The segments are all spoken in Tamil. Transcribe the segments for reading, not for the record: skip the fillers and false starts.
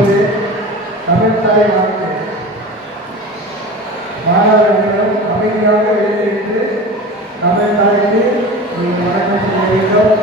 இப்போது தமிழ்தாய் வாழ்க்கை மாணவர்களும் அமைதியாக எழுந்திருந்து தமிழ்தாய்க்கு வணக்கம் செய்ய வேண்டும்.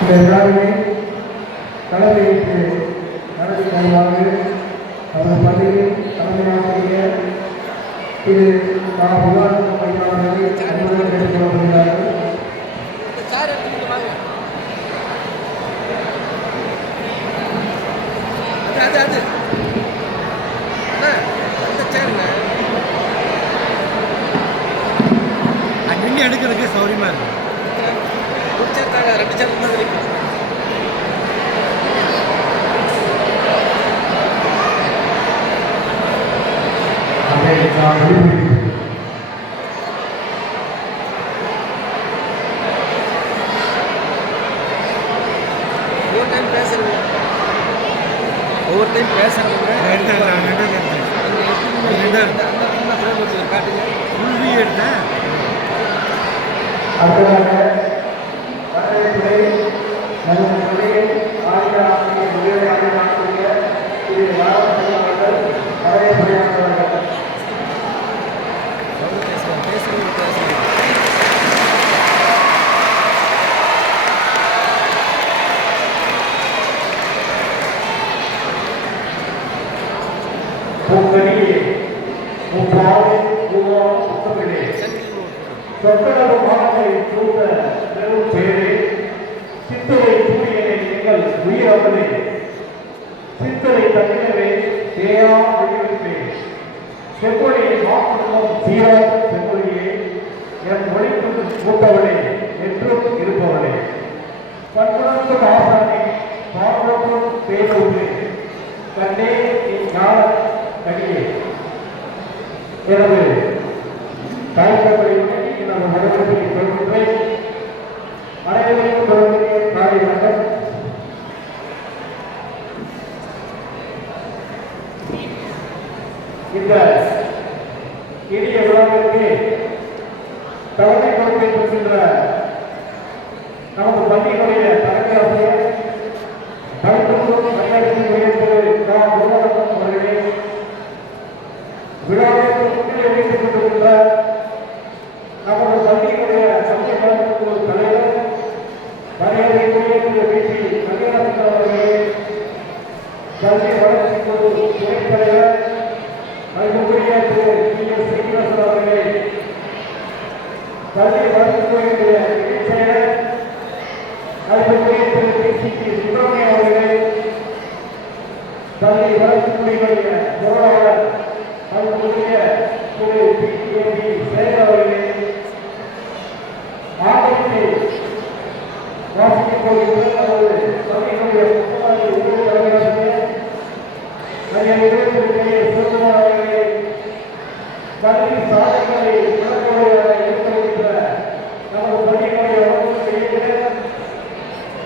இந்த விழாவினை தலைமையேற்று நடத்தி கொள்வார்கள். அவர் பள்ளியில் தலைமையாசிரியர் திரு விவாதம் வைப்பாளர்கள் அன்புடன் கேட்டுக்கொள்ளப்படுகிறார்கள். எடுக்கிறதுக்கு சௌரியமா இருக்கு. ரெண்டு சேர் ஒவ்வொரு டைம் பேசுறதுங்க காட்டுங்க எடுத்தேன். அடுத்ததாக வரவேற்புரை நமது பள்ளியில் ஆசிரியர் உதவி ஆசிரியர் திரு ராமகிருஷ்ணன் அவர்கள் வரவேற்புரையாற்றுவார்கள். சொற்களவு மாணவரை சூழ்ந்த பெரும் பேரே சித்தரை சூரியனை எங்கள் உயிரவனே சித்தரை தன்னினவே தேயா வடிவெடுப்பே செவ்வொழியை மாற்றுவோம் சீரா செவ்வொழியை என் மொழிக்கு மூட்டவனே என்றும் இருப்பவனே பண்புணர்ந்த ஆசானே பாடுவோம் பேசுவதே கண்ணே ஞான கனியே எனது தாய்ப்படையுடன் நமது மரபுகளை தொடர்புகளை அனைவரையும் தொடர்புடைய காரியங்கள் இந்த இனிய விழாவிற்கு தலைமை பொறுப்பேற்றிருக்கின்ற நமது பள்ளியினுடைய தலைமை ஆசிரியர் தலைவர் மரியாதையை உயர்ந்தது அவர்களே விழாவிற்கு முன்னிலை வைத்துக் கொண்டிருக்கின்ற நமது பள்ளியினுடைய சமய கல்விக்குழு தலைவர் மரியாதைக்குரிய திரு பிசி மணியரசன் அவர்களே கல்வி வளர்ச்சிக்குழு துணைத் தலைவர் மதிப்புக்குரிய திரு பி எஸ் சீனிவாசன் அவர்களே கல்வி வளர்ச்சித்துறையினுடைய இணைச் செயலர் மதிப்புக்குரிய திரு பி சி பி சுப்பிரமணியம் அவர்களே கல்வி வளர்ச்சித்துறையினுடைய பொருளாளர் மதிப்புக்குரிய திரு பி ஏ பி சேகர் அவர்களே ஆணையத்தை வாசிக்கப் போகின்ற நமது பள்ளியினுடைய முன்னாள் உதவி தலைவராசிரியர் மரியாதைக்குரிய திரு கே சிவகுமார் அவர்களே கல்வி சாதனைகளை விளக்குவதாக எடுத்துரைக்கின்ற நமது பள்ளியினுடைய வகுப்பு இயக்குனர்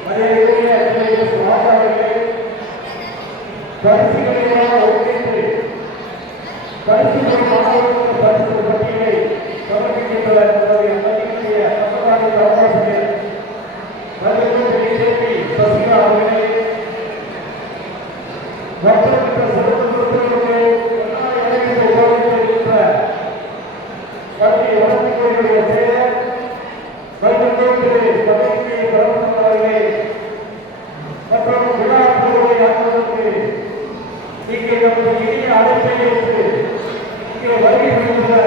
மரியாதைக்குரிய திரு எஸ் ராஜா அவர்களே பரிசுகளில் பரிசு மாணவர்களுக்கு பரிசு பட்டியலை சமர்ப்பிக்கின்ற நம்முடைய மதிப்புடைய சமுதாய ஆலோசகர் மதிப்புமிக்க பிஜேபி சசிகலா அவர்களே மற்றும் இந்த சிறப்பு விருந்தினருக்கு அழைத்து உருவாக்கியிருக்கின்ற கல்வி வளர்ச்சித்துறையுடைய செயலர் மதிப்புமிக்க பிரபஞ்சன் அவர்களே மற்றும் விழா பூர்வை ஆட்களுக்கு இங்கே நமது இனிய அழைப்பை ஏற்று இங்கே வருகை புரிந்துள்ள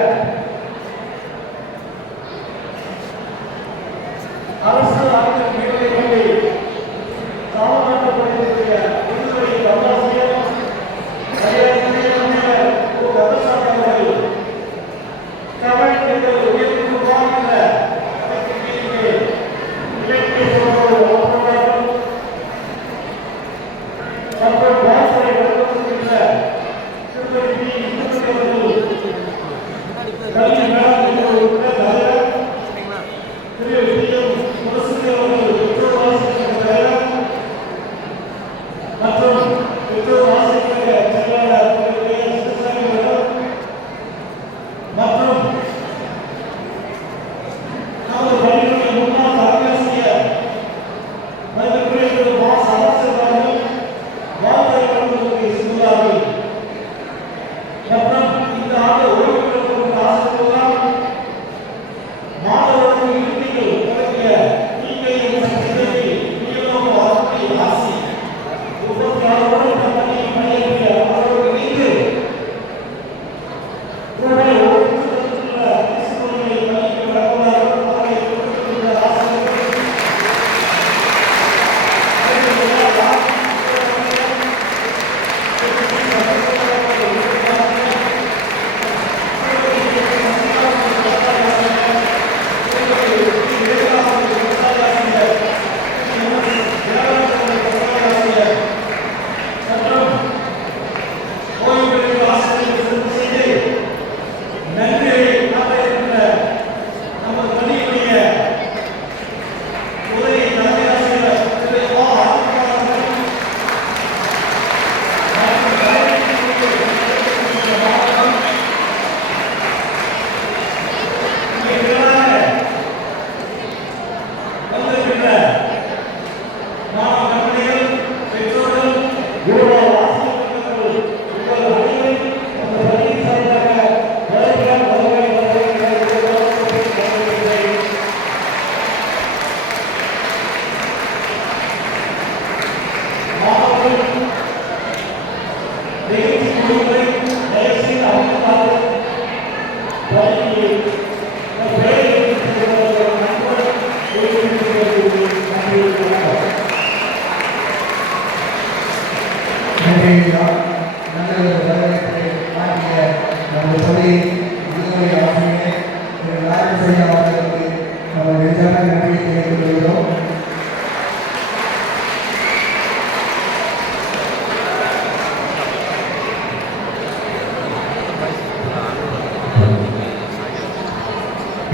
அரசு ஆய்வு நிறுவனங்களில் காலமாற்றப்படக்கூடிய விடுதலை தமிழாசிரியர் அவர்கள் தமிழ் எங்கள் உயர்வு வாழ்ந்த இலக்கிய மற்றும் பாசறை வழங்குகின்ற திருப்பதி கல்வி மேலாண்மை தலைவர் திரு டி.எம். முரசு அவர்கள் பெற்றோர் வாசிக்கின்ற மற்றும் பெற்றோர் வாசிக்கின்ற செயலாளர் மற்றும் நமது பள்ளியுடைய முன்னாள் அரசியர் மதிப்புக்குரிய மா சமஸ்கிருதம் வாழ்க்கை வளர்ந்தவர்களுக்கு சிந்துதார்கள் மற்றும் இந்த ஆண்டு ஓய்வு பெறுவதற்கு ஆசிரியர்களால் மாணவர்கள் இறுதியில் தொடங்கிய நீங்கையின் சக்தியை விநியோக வார்த்தை ஆசி 36 வருடம் பணியில் பணியாற்றிய அவர்கள் மீது ரூபாய் 1,00,000 பரிசுகளை பணிக்கு வழங்குவதாக அவர்களை கொடுத்துள்ள ஆசிரியர்கள்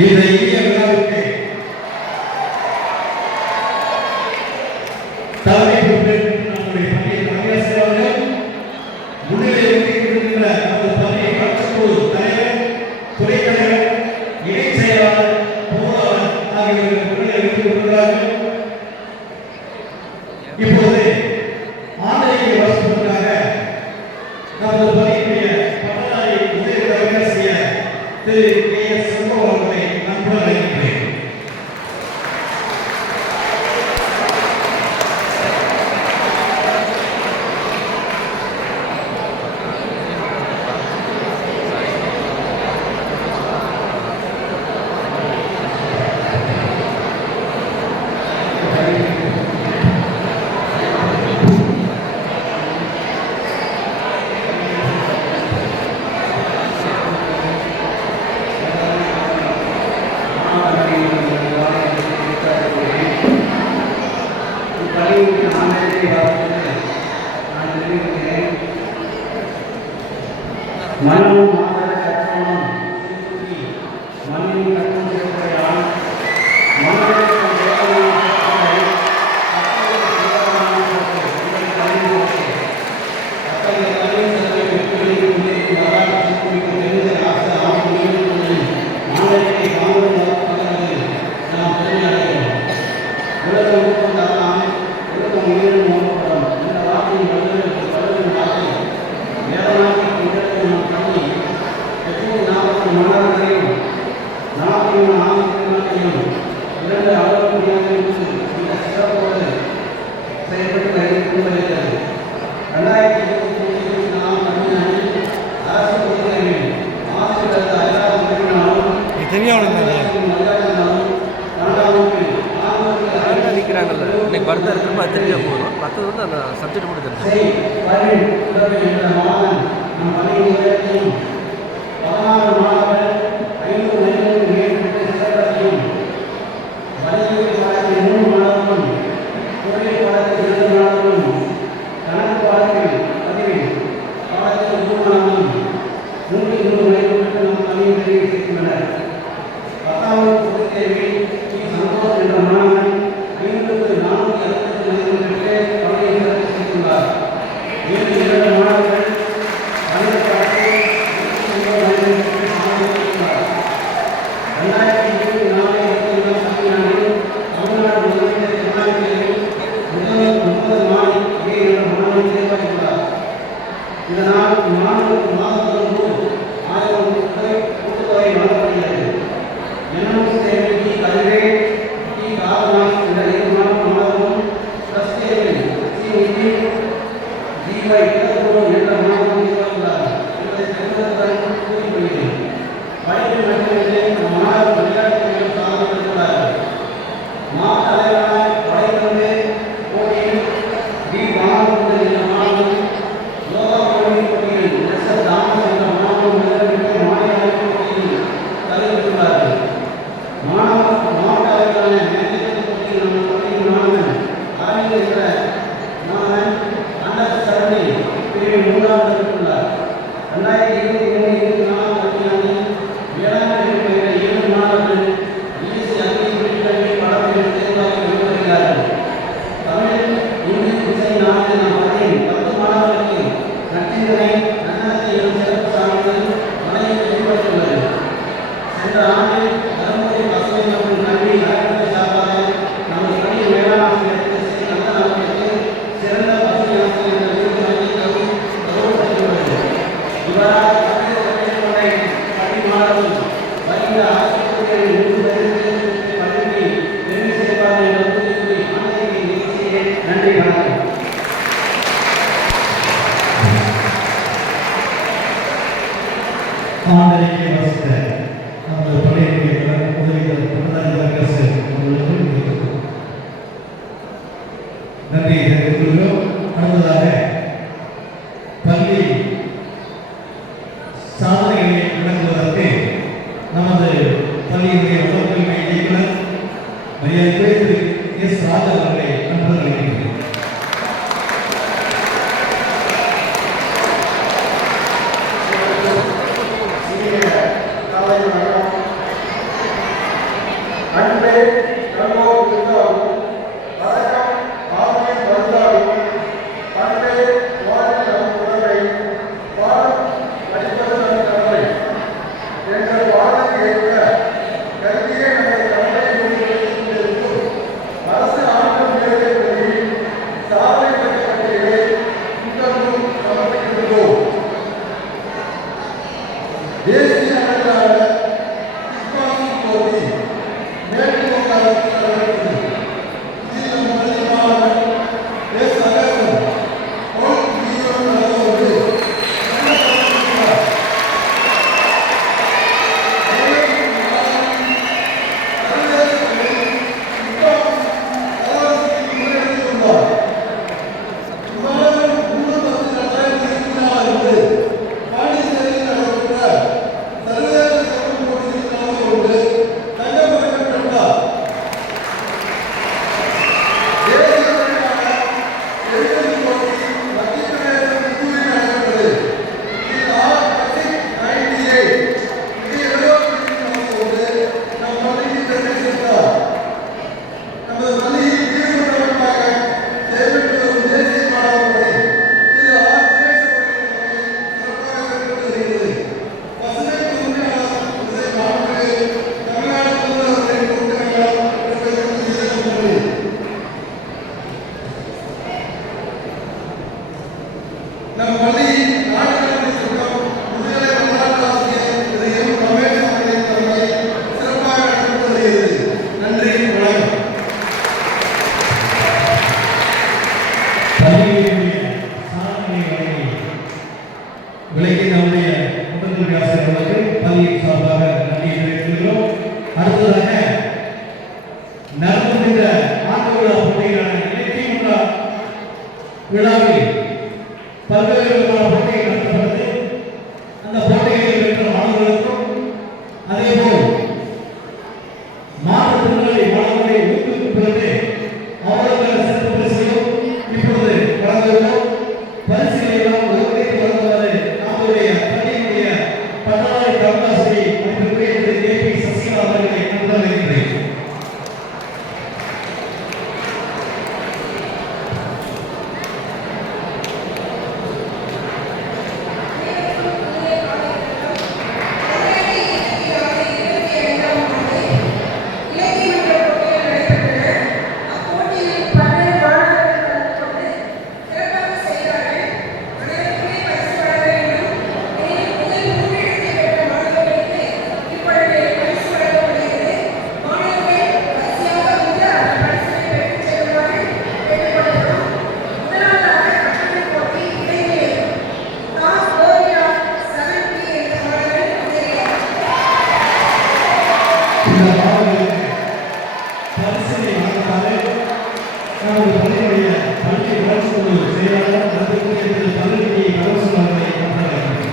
இந்த இனிய விழாவுக்கு தலைமை பொறுப்பேற்று நம்முடைய பள்ளியை தமிழரசர் அவர்கள் முன்னிலை வகிக்கின்ற நமது பள்ளியை கட்சிக்குழு தலைவர் துணைத் தலைவர் இணைச் செயலாளர் பொருளாளர் ஆகியோர்கள் முன்னிலை வைத்துக் கொண்டிருக்கிறார்கள். இப்போது ஆண்டறிக்கை வாசிப்பதற்காக நமது பள்ளியுடைய பட்டதாரி உதவி பேராசிரியர் திரு கே.எஸ். சண்முகம் அவர்களை நண்புடன் அழைக்கின்றேன். மனமும் மாதர கற்றோனும் மண்ணின் கற்றும் செய்யப்படையான் மனிதனுக்கு அத்தகைய பரின் உதவி என்ற மாணவன் நம் பள்ளியின் உதவியையும் 16 மாணவர்கள் 500 மேற்பட்டு சிறப்பதையும் வலியுறுத்தி பாடத்தில் 3 மாணவர்களும் பொருளியல் பாடத்தில் 2 மாணவர்களும் கணக்கு பாடத்தில் பதிவில் பாடத்தில் 3 மாணவர்களும் 100 மேற்பட்டு நம் பள்ளியில் தெரிவித்திருக்கின்றனர். 10ஆம் வகுப்பு பொதுத் தேர்வில் சந்தோஷ் என்ற மாணவன் 5,464 பெற்று பள்ளியில் சிறப்பு செய்துள்ளார். மேலும் 2 மாணவர்கள் கணித பாடத்தில் 109 சாதனை பெற்றுள்ளார். 2024 ஆண்டில் தமிழ்நாடு முதலமைச்சர் கருணாநிதியின் முதல் மாநில என்ற மாணவன் தேர்வாகியுள்ளார். இதனால் மாணவருக்கு மாதந்தோறும் 1000 ஊக்கத்தொகை வழங்கப்படுகிறது. என்எம்சி தேர்வில் டி. கதிரே, டி. காரநாத் என்ற 2 மாணவர்களும் பிளஸ் தேர்வில் C. Nitin, G. Y. Ilangovan என்ற மாணவரும் தேர்வாகியுள்ளார் என்பதை பெருமையுடன் கூறிக்கொள்கிறேன். படிப்பில் மட்டுமின்றி நம் மாணவர்கள் விளையாட்டுத் துறையில் சாதனை பெற்றுள்ளார்கள். மாவட்ட அளவிலான வலைப்பந்து போட்டியில் டி. பாலமுருகன் என்ற மாணவன், யோகா போட்டியில் எஸ். எஸ். தாமஸ் என்ற மாணவன் முதலிடத்தில் மாநில அளவில் போட்டியில் தகுதி பெற்றுள்ளார்கள். மாவட்ட அளவிலான மேனேஜ்மெண்ட் போட்டியில் நம்ம பள்ளியின் மாணவன் அரவிந்த் என்ற மாணவன் அண்டர் 17 பிரிவில் 3ஆம் இடம் பெற்றுள்ளார். 2023-24 கல்வியாண்டில் வேளாண் பயின்ற 7 மாணவர்கள் இசி அக்னி தொழிற்கல்வி பாடப்பிரிவில் தேர்வாகி வருகிறார்கள். தமிழ், இங்கிலீஷ், இசை, நான்கு நம் பள்ளியில் 10 மாணவர்களுக்கு நற்சிந்தனை நன்னடத்தை எனும் சிறப்பு சான்றிதழ் வழங்கி வெளிப்படுத்தியுள்ளது. சென்ற ஆண்டில் தருமபுரி பசுமை மற்றும் கல்வி அறக்கட்டளை சார்பாக நமது பள்ளியின் வேளாண் ஆசிரியருக்கு ஸ்ரீ நந்தன் அவர்களுக்கு சிறந்த பசுமை ஆசிரியர் என்ற விருது வழங்கி கௌரவப்படுத்தியுள்ளது. இவ்வாறாக பள்ளி மாணவர்கள் வருகிற ஆசிரியர்களின் முன்பு தெரிவித்து பள்ளிக்கு பெருமை சேர்ப்பார்கள் என்ற கூறி ஆணையத்தை நிகழ்ச்சியை நன்றி வணக்கம். ஆண்டரைக்கு வசித்த நமது பள்ளியினுடைய உதவிகள் அரசு உங்களுக்கு நன்றி தெரிவித்துள்ளோம். அடுத்ததாக பள்ளி சாதனைகளை விளங்குவதற்கு நமது பள்ளியினுடைய உடற்கல்வி இயக்குனர் மரியாதை திரு எஸ். ராஜா அவர்களை அன்புடன் அழைக்கின்றேன். அன்பே நல்லோர் இருந்தாலும் வணக்கம் ஆசிரியர் வந்தாலும் பண்பே வாழ்வில் நம் உணவை பாடம் படிப்பது நம் கடமை என்ற வாதத்தை ஏற்க கல்வியே நமது கடமை கொண்டிருக்கும் அரசு ஆட்டம் மேற்கொள்ளி சாதனை பெற்ற பட்டியலை இன்றும் சமர்ப்பிக்கின்றோம். தேசிய அளவிலான போட்டி விழாவில் இந்த மாணவர்களுக்கு பரிசினை வழங்குமாறு நமது பள்ளியுடைய பள்ளி வளர்ச்சி குழு செயலாளர் மதிப்புக்குரிய திரு பழனிக்கு கலோசன் அவர்களை கொண்டாடுகிறேன்.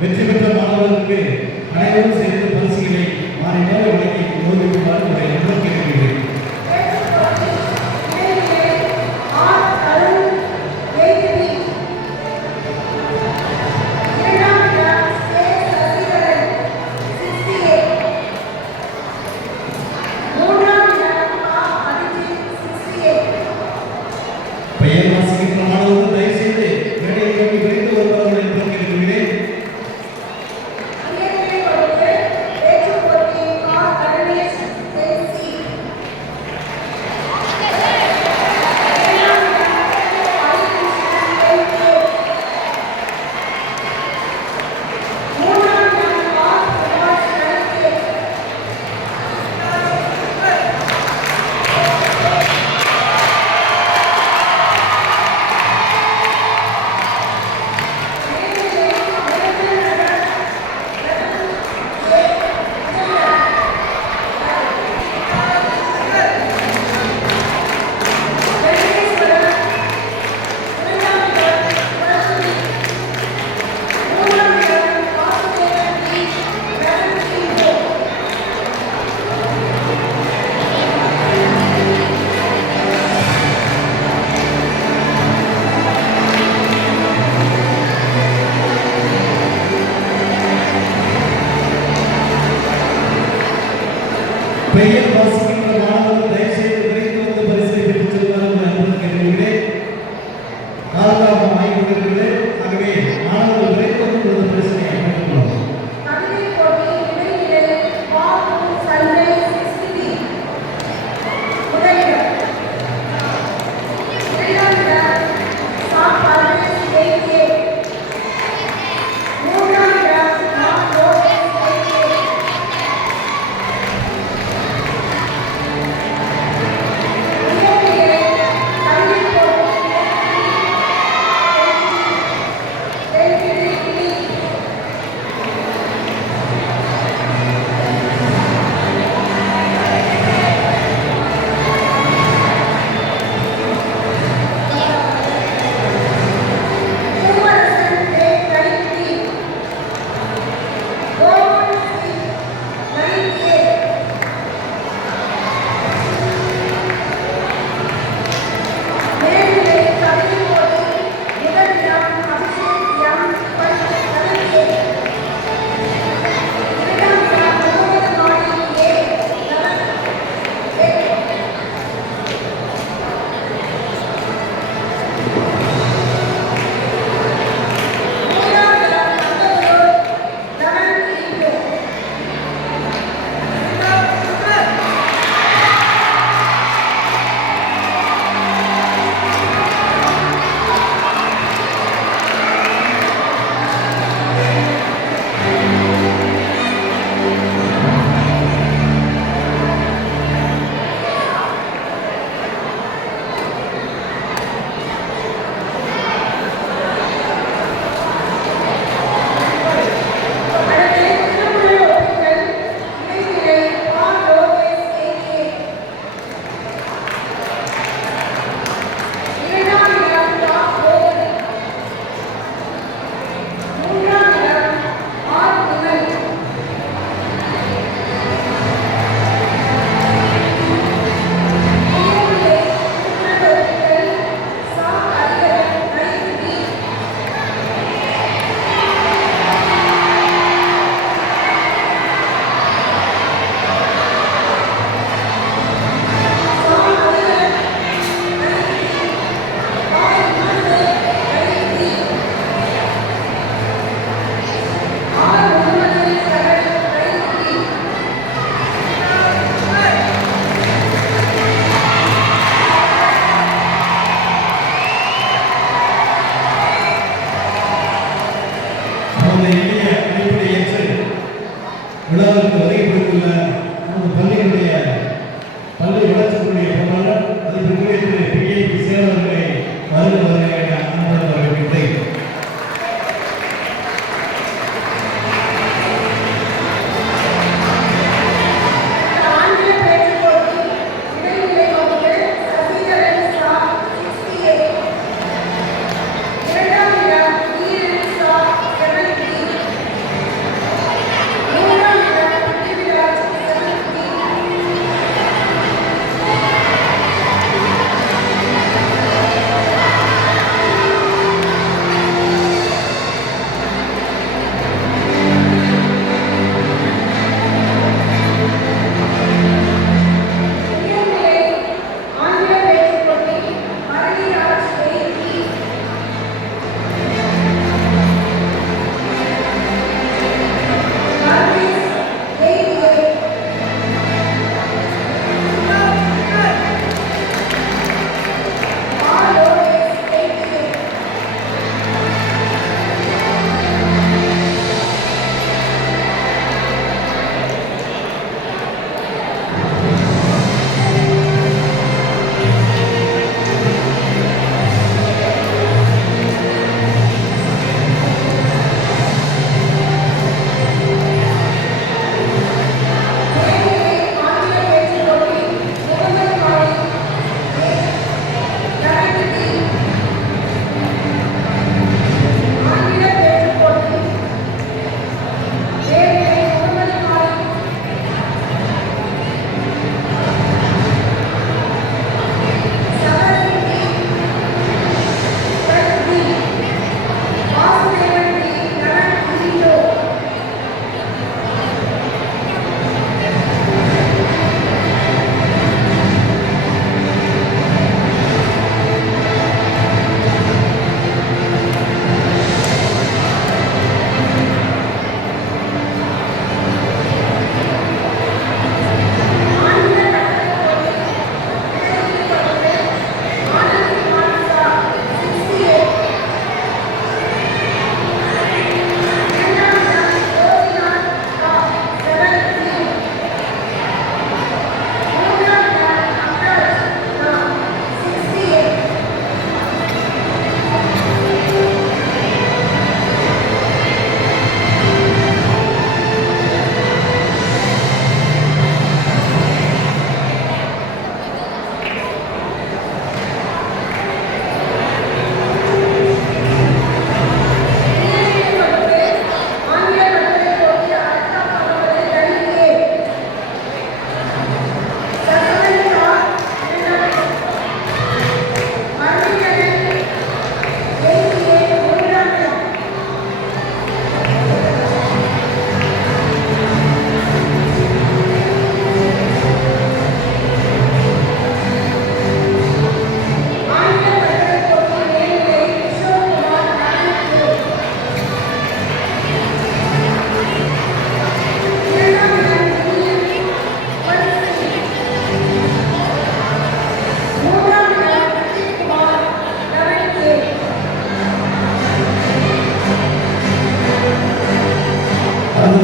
வெற்றி பெற்ற மாணவர்களுக்கு அனைவரும் சேர்ந்து பரிசுகளை மாறி நேர வழங்கி கௌரவிக்குமாறு உங்களை அன்புடன் கேட்டுக்கொள்கிறேன். பெயர் வாசிக்கின்ற மாணவர்கள் தயவு செய்து மேடையை நோக்கி விரைந்து வருவார்கள் என்று கேட்டுக்கொள்கிறேன்.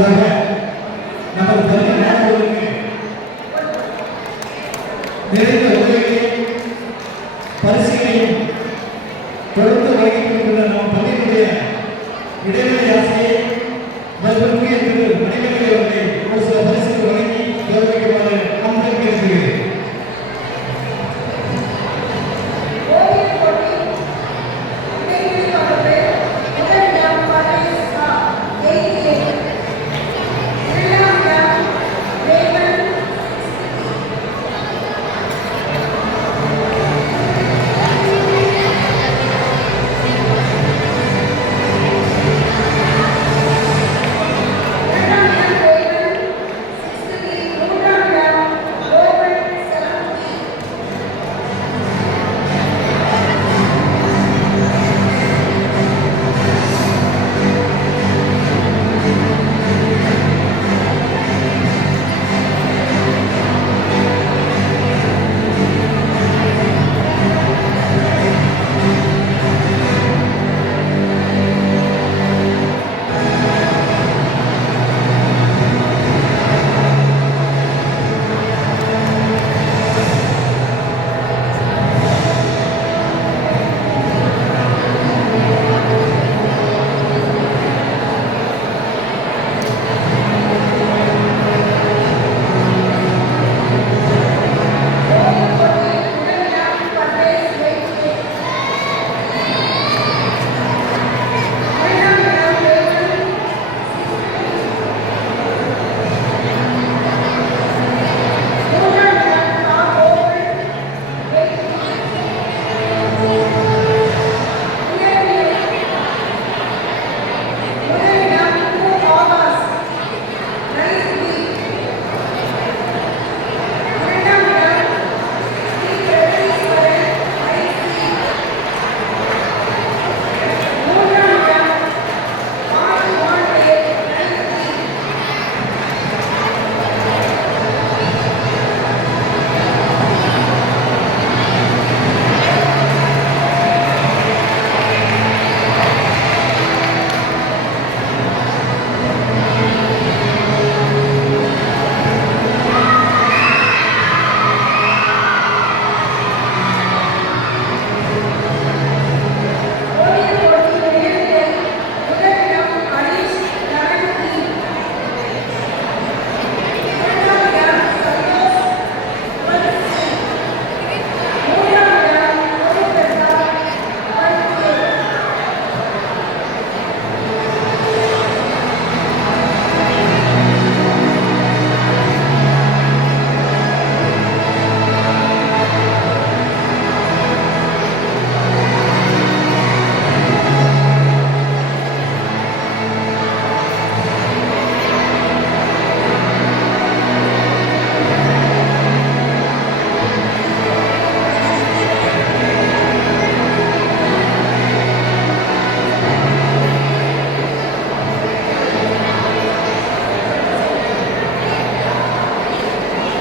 அடுத்ததாக நமது பள்ளி மாணவர்களுக்கு நிறைந்த உதவிகளையும் பரிசுகளையும் தொடர்ந்து வழங்கிக் கொண்டுள்ள நம் பள்ளியினுடைய இடைவெளி ஆசிரியை மதிப்பிற்குரிய திரு மணிமேகலை அவர்களை ஒரு சில பரிசுகள் வழங்கி கௌரவிக்குமாறு அன்புடன் கேட்டுக்கொள்கிறேன்.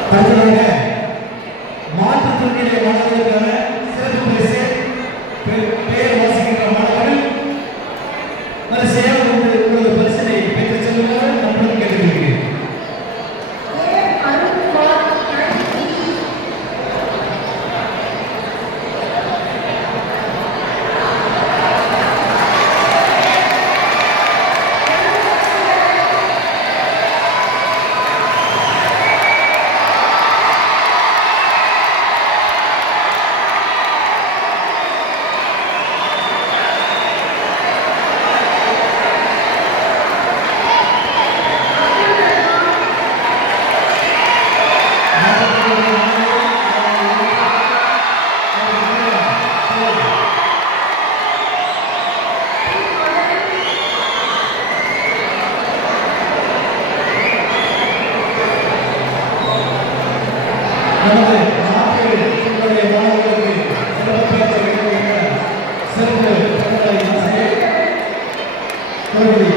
அடுத்ததாக மாற்றுத்திறனாளி மாணவர்களுக்கான சிறப்பு பரிசு பெயர் வாசிக்கின்ற மாணவர்கள் வரிசையாக உங்களது பரிசினை பெற்றுச் செல்லுமாறு நம்முடன் கேட்டுக்கொள்கிறேன். நமது நாட்டில் உங்களுடைய மாணவர்களுக்கு சிறப்பு சிறப்பு தமிழ் ஆசிரியர் தொடர்புடைய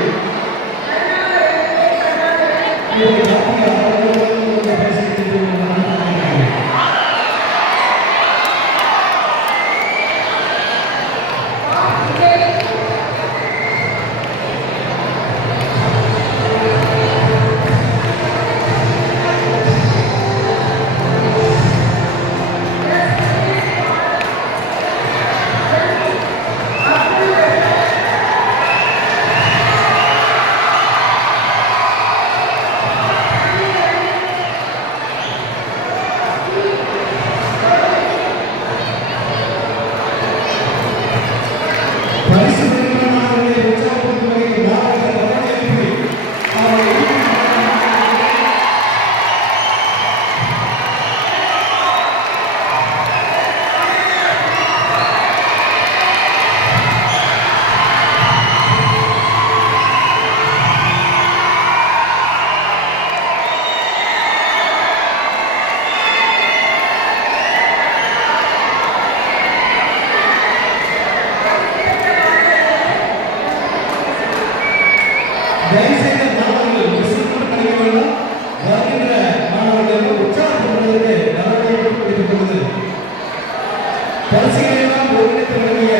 இதையெல்லாம் ஒருங்கிணைத்து வழங்கிய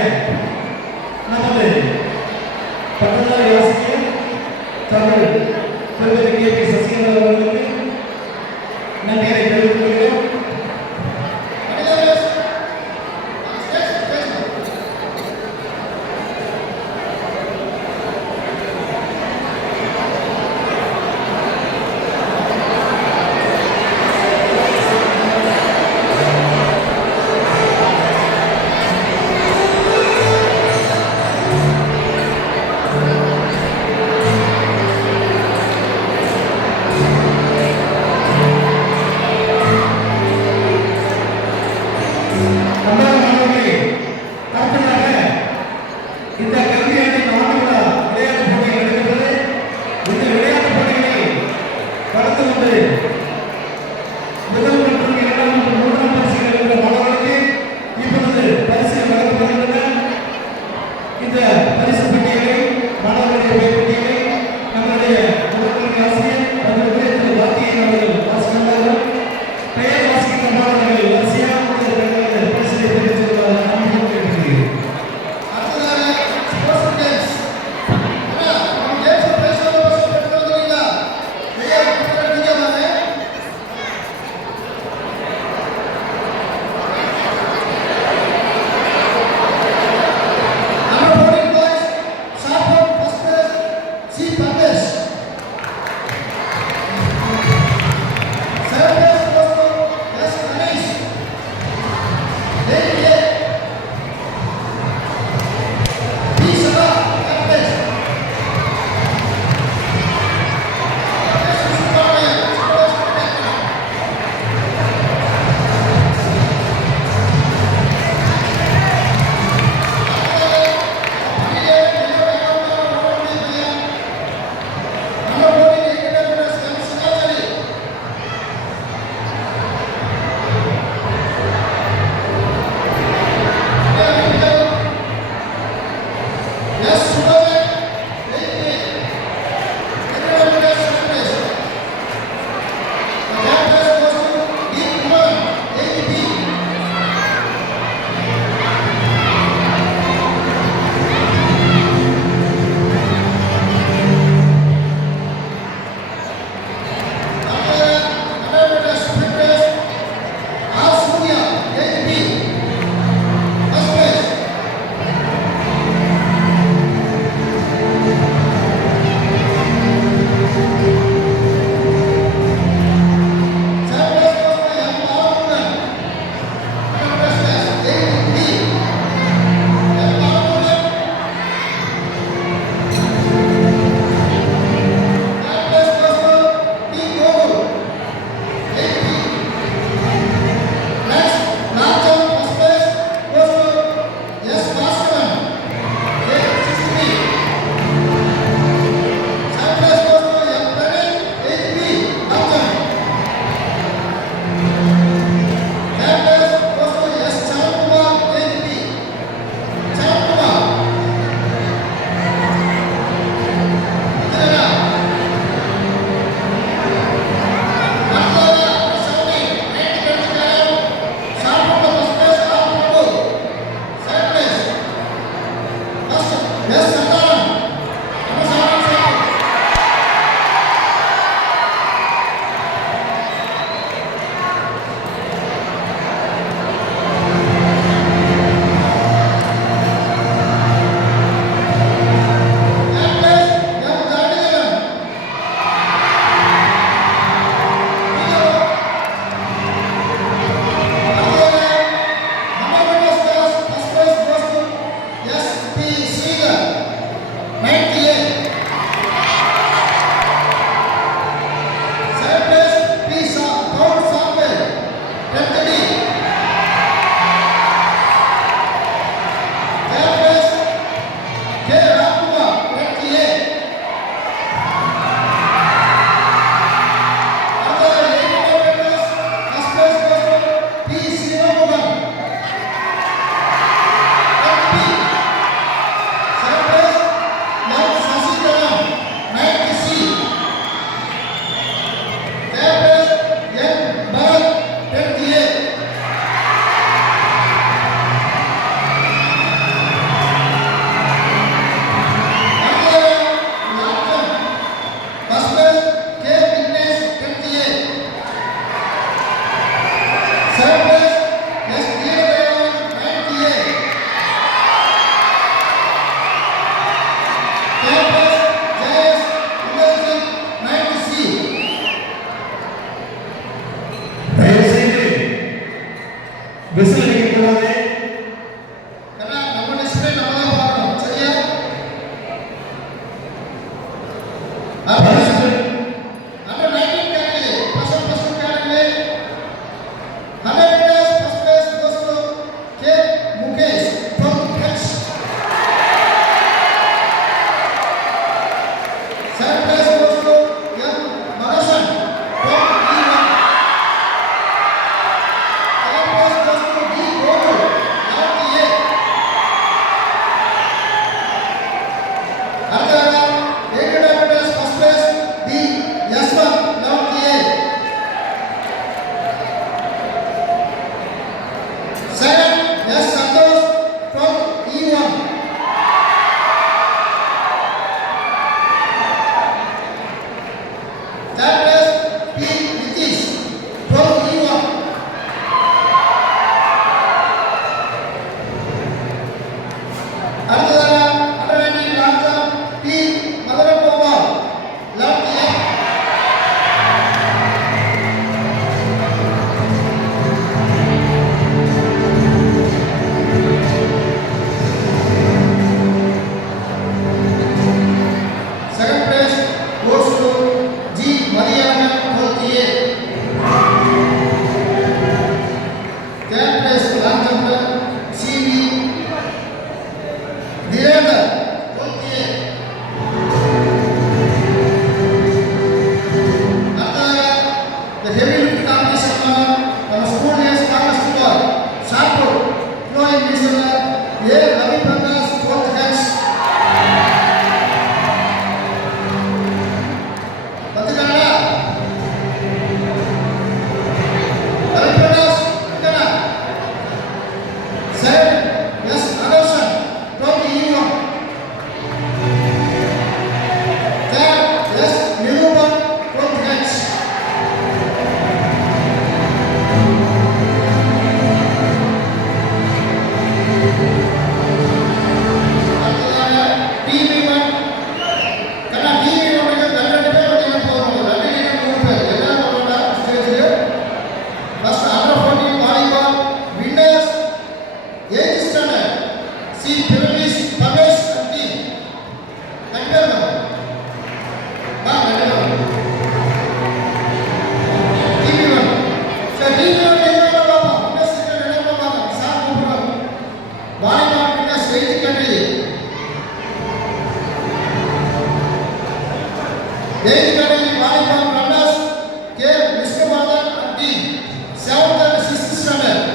நமது பட்டதாரி ஆசிரியர் தமிழ் திருமதி கே.பி. சசிகலா அவர்களுக்கு நன்றியை தெரிவித்துக் கொள்கிறோம். சி பிரவேஷ் பவேஷ் அண்டி நண்பர்கள் நண்பர்கள் டிவி1 சார் டிவி1 என்ன பாப்பா இன்னஸ் என்ன பாப்பா சார் கூப்பிடுறாங்க வாலிபால் பின்னஸ் வெயிட் கட்டி வெயிட் கட்டி volleyball runners K Vishnuvardhan anti 7th and 6th standard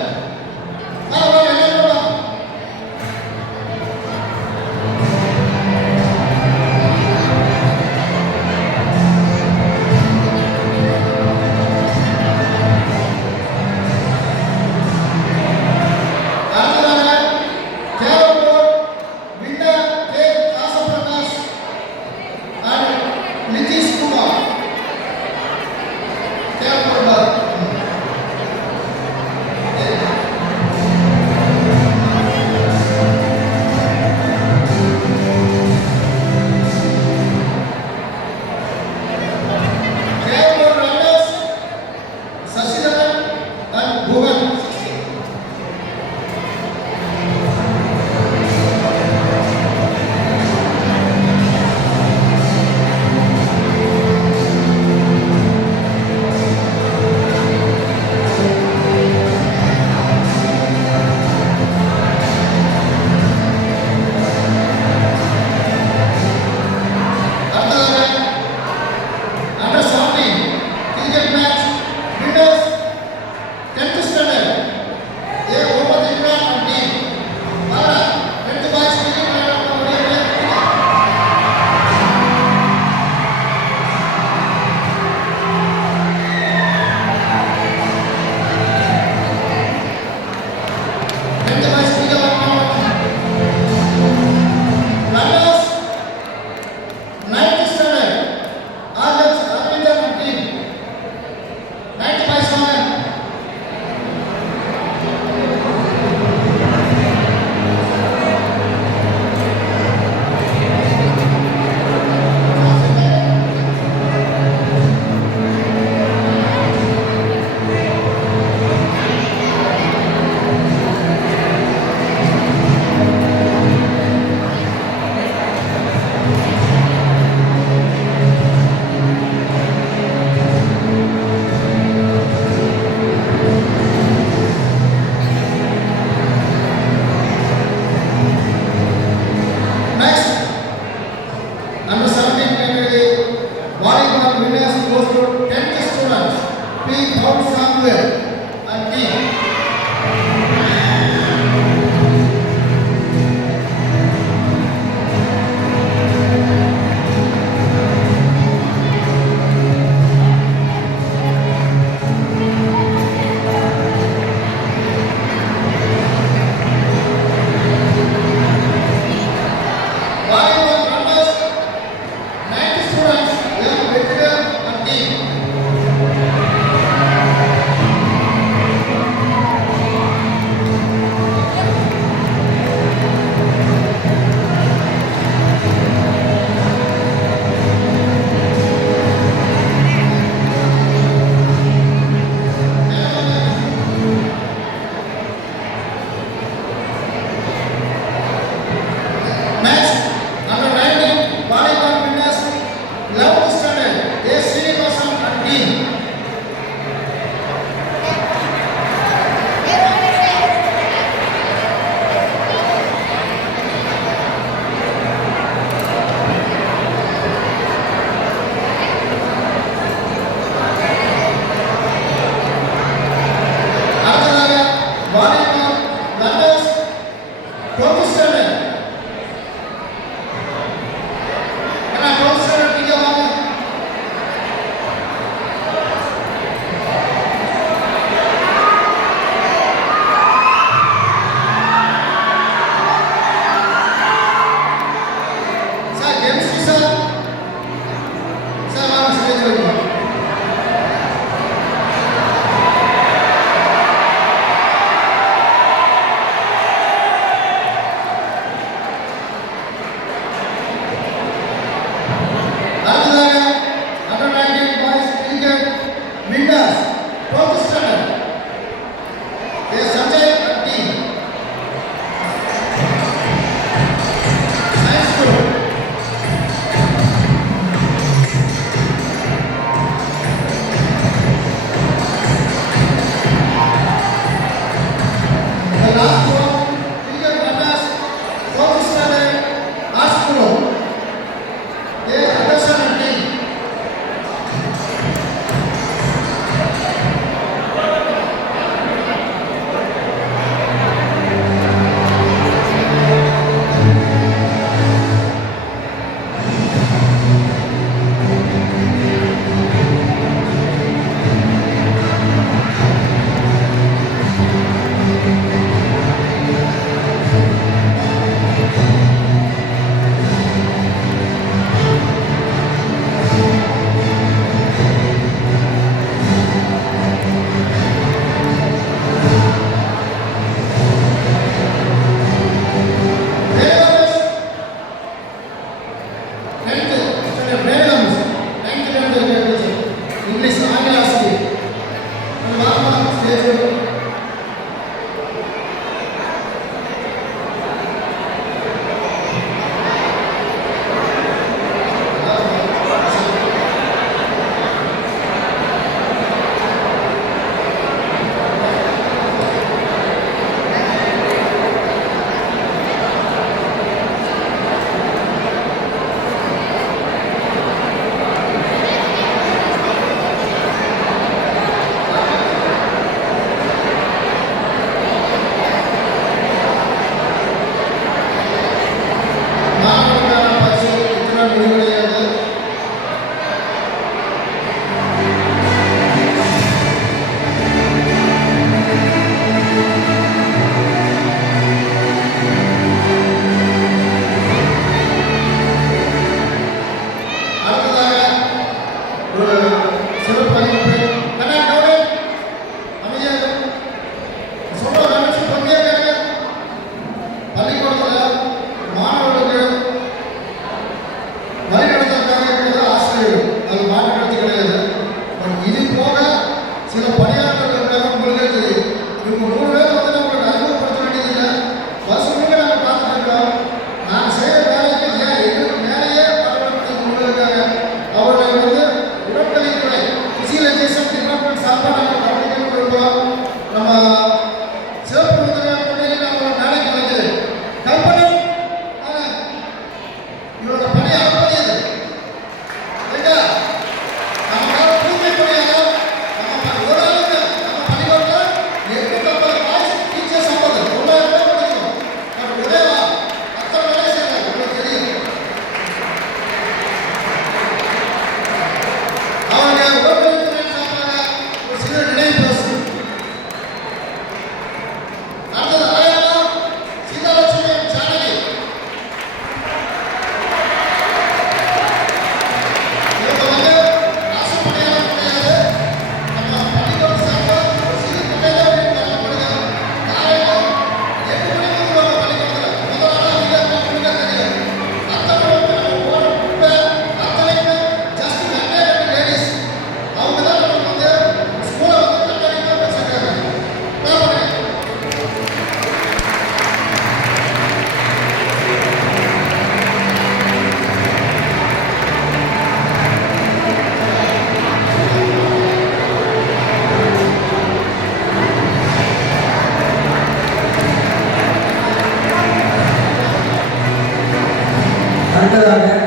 அடுத்ததாக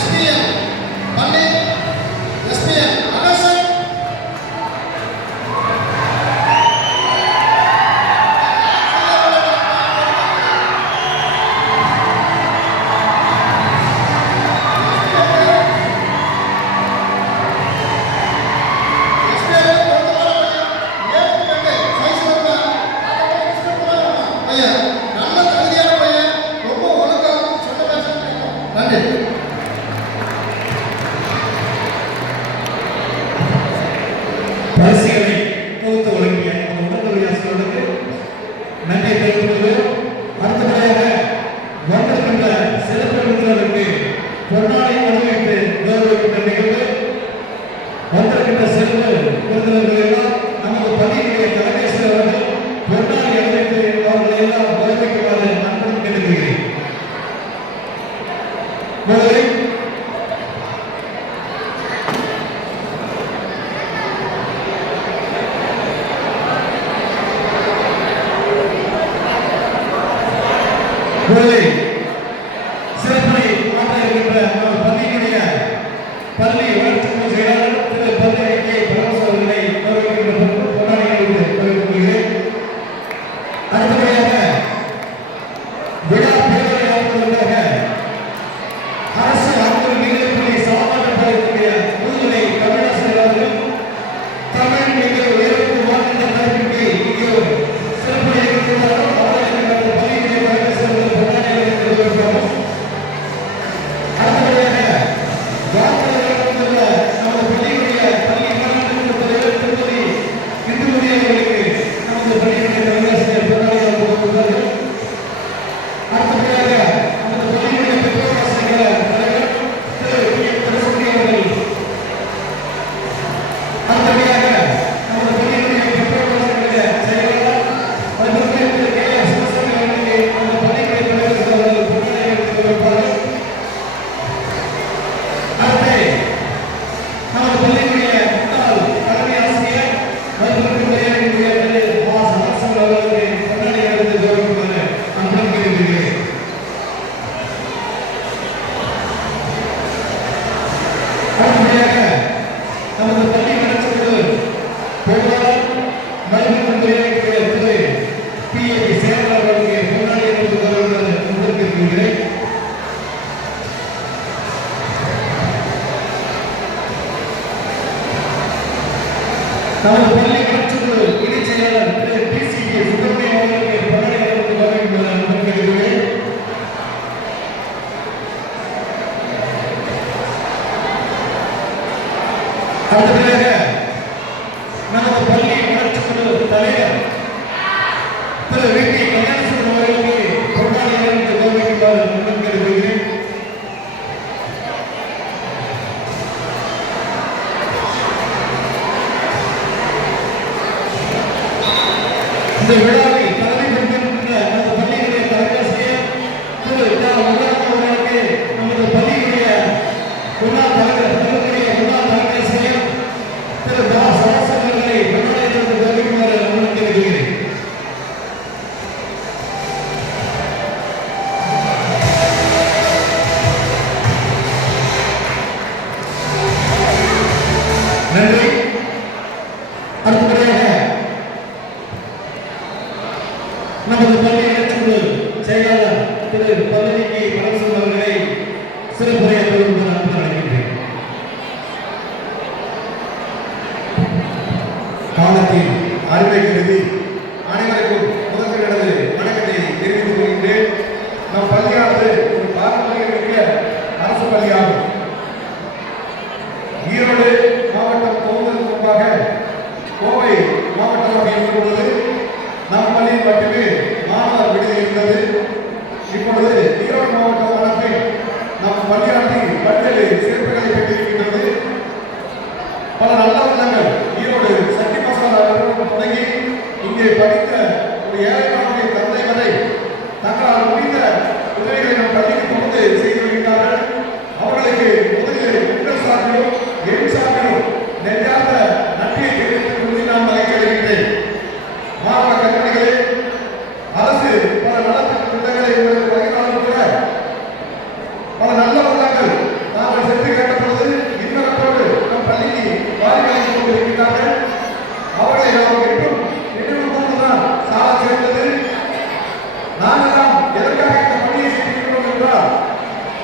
SPM பள்ளி SPM அரசன் பரிசுகளை தொகுத்து வழங்கிய உடற்கல்வி ஆசிரியர்களுக்கு நன்றி தெரிவித்துள்ளது. அடுத்தபடியாக வந்திருக்கின்ற சிறப்பு விருந்தினருக்கு பொன்னாடை அணிவித்து கௌரவிக்கின்ற நிகழ்வு. வந்திருக்கின்ற சிறப்பு விருந்தினர்கள் எல்லாம் நமது பள்ளியினுடைய தலைமைச்சர் அவர்கள் பொன்னாடை அணிவித்து அவர்களை எல்லாம் கௌரவிக்குமாறு அன்புடன் கேட்டுக்கொள்கிறேன். முதலில் சிறப்பை ஆற்ற இருக்கின்ற நமது பள்ளியினுடைய பள்ளி வளர்ச்சி குழு செயலாளர் திரு பள்ளியை பிரகாஷ் அவர்களை கௌரவிக்கின்ற பொன்னாடை தெரிவித்துக் கொள்கிறேன். அடுத்தபடியாக விழா பேரவையாளர்களுக்காக அரசு ஆட்கள் நீதிபதி சாமானிய முதுகலை தமிழாசிரியர் அவர்களும் தமிழ் மிக உயர்வு மாநில தரப்பிற்கு இங்கே சிறப்பு இருக்கின்றார்கள். அவர்களுக்கு பள்ளியினுடைய தலைமை பொன்னாடை தெரிவிக்கிறோம். அடுத்தபடியாக நமது பள்ளியினுடைய பள்ளி மாநில தலைவர் திருப்பதி இந்துமணி அவர்களுக்கு நமது பள்ளியினுடைய தலைமையாசிரியர் பொன்னாடை கொடுக்கிறார்கள். அடுத்தபடியாக நமது பள்ளியினுடைய பெற்றோர் ஆசிரியர் தலைவர் திரு திருப்பதி அவர்கள். அடுத்தபடியாக நமது பள்ளியினுடைய பெற்றோர் ஆசிரியர் செயலாளர் திரு கே எஸ் சிவசாமி அவர்களுக்கு நமது பள்ளியினுடைய தலைவர் அவர்கள் பொன்னாடை கொடுப்பார்கள். அடுத்து நமது பள்ளியினுடைய முன்னாள் தலைமை ஆசிரியர் மருத்துவத்துறையினுடைய திரு சதாசிவம் அவர்களுக்கு பொன்னாடை அளித்து கௌரவிக்குமாறு அன்புடன் கேட்டுக்கொள்கிறேன். அடுத்தபடியாக நமது பள்ளி நடத்துவது பொருளாளர் மருத்துவத்துறையினுடைய திரு PA சேவல் அவர்களுக்கு பொன்னாடை அளித்து கௌரவிக்குமாறு அன்புடன் கேட்டுக்கொள்கிறேன். நமது பள்ளி கற்றுக்குழு இணைச் செயலாளர் திரு DCK சுப்பிரமணியம் அவர்களுக்கு பொன்னாடை அளித்து கௌரவிக்குமாறு அன்புடன் கேட்டுக்கொள்கிறேன். அடுத்தபடியாக நமது பள்ளி கற்றுக்குழு தலைவர் திரு VP கல்யாணசுந்தரம் அவர்களுக்கு பொன்னாடை அளித்து கௌரவிக்குமாறு அன்புடன் கேட்டுக்கொள்கிறேன். இந்த விழாவை தலைமை பொறுப்பேற்கின்ற நமது பள்ளியினுடைய தலைமையாசிரியர் திரு அவர்களுக்கு நமது பள்ளியினுடைய முன்னாள் தலைமையாசிரியர் திரு சதாசிவம் அவர்களை பொன்னாடை அளித்து கௌரவிக்குமாறு அன்புடன் கேட்டுக்கொள்கிறேன். நன்றி. அடுத்தபடியாக நமது பள்ளி இணைக்குழு செயலாளர் திரு பழனிக்கு பரமசிவம் அவர்களை சிறப்புரையாற்ற அன்புடன் அழைக்கின்றேன். காலத்தில் அறிவை கருதி அனைவருக்கும் முதல் எனது வணக்கத்தை தெரிவித்துக் கொள்கின்றேன். நம் பள்ளியானது ஒரு பாரம்பரியமிக்க அரசு பள்ளியாகும். ஈரோடு மாவட்டம் துவங்குவதற்கு முன்பாக கோவை மாவட்டமாக இருந்தபொழுது நம் பள்ளியில் மட்டுமே மாணவர் விடுதி இருந்தது. இப்பொழுது ஈரோடு மாவட்டம் வளர்த்து நம் பள்ளியானது பல்வேறு சிறப்புகளை பெற்றிருக்கின்றது. பல நல்ல உள்ளங்கள் ஈரோடு சக்தி மசாலா தொடங்கி இங்கே படித்த ஒரு ஏழைமானுடைய தந்தை வரை தங்களால் முடிந்த உதவிகளை நம் பள்ளிக்கு தொடர்ந்து செய்து வருகின்றார்கள். அவர்களுக்கு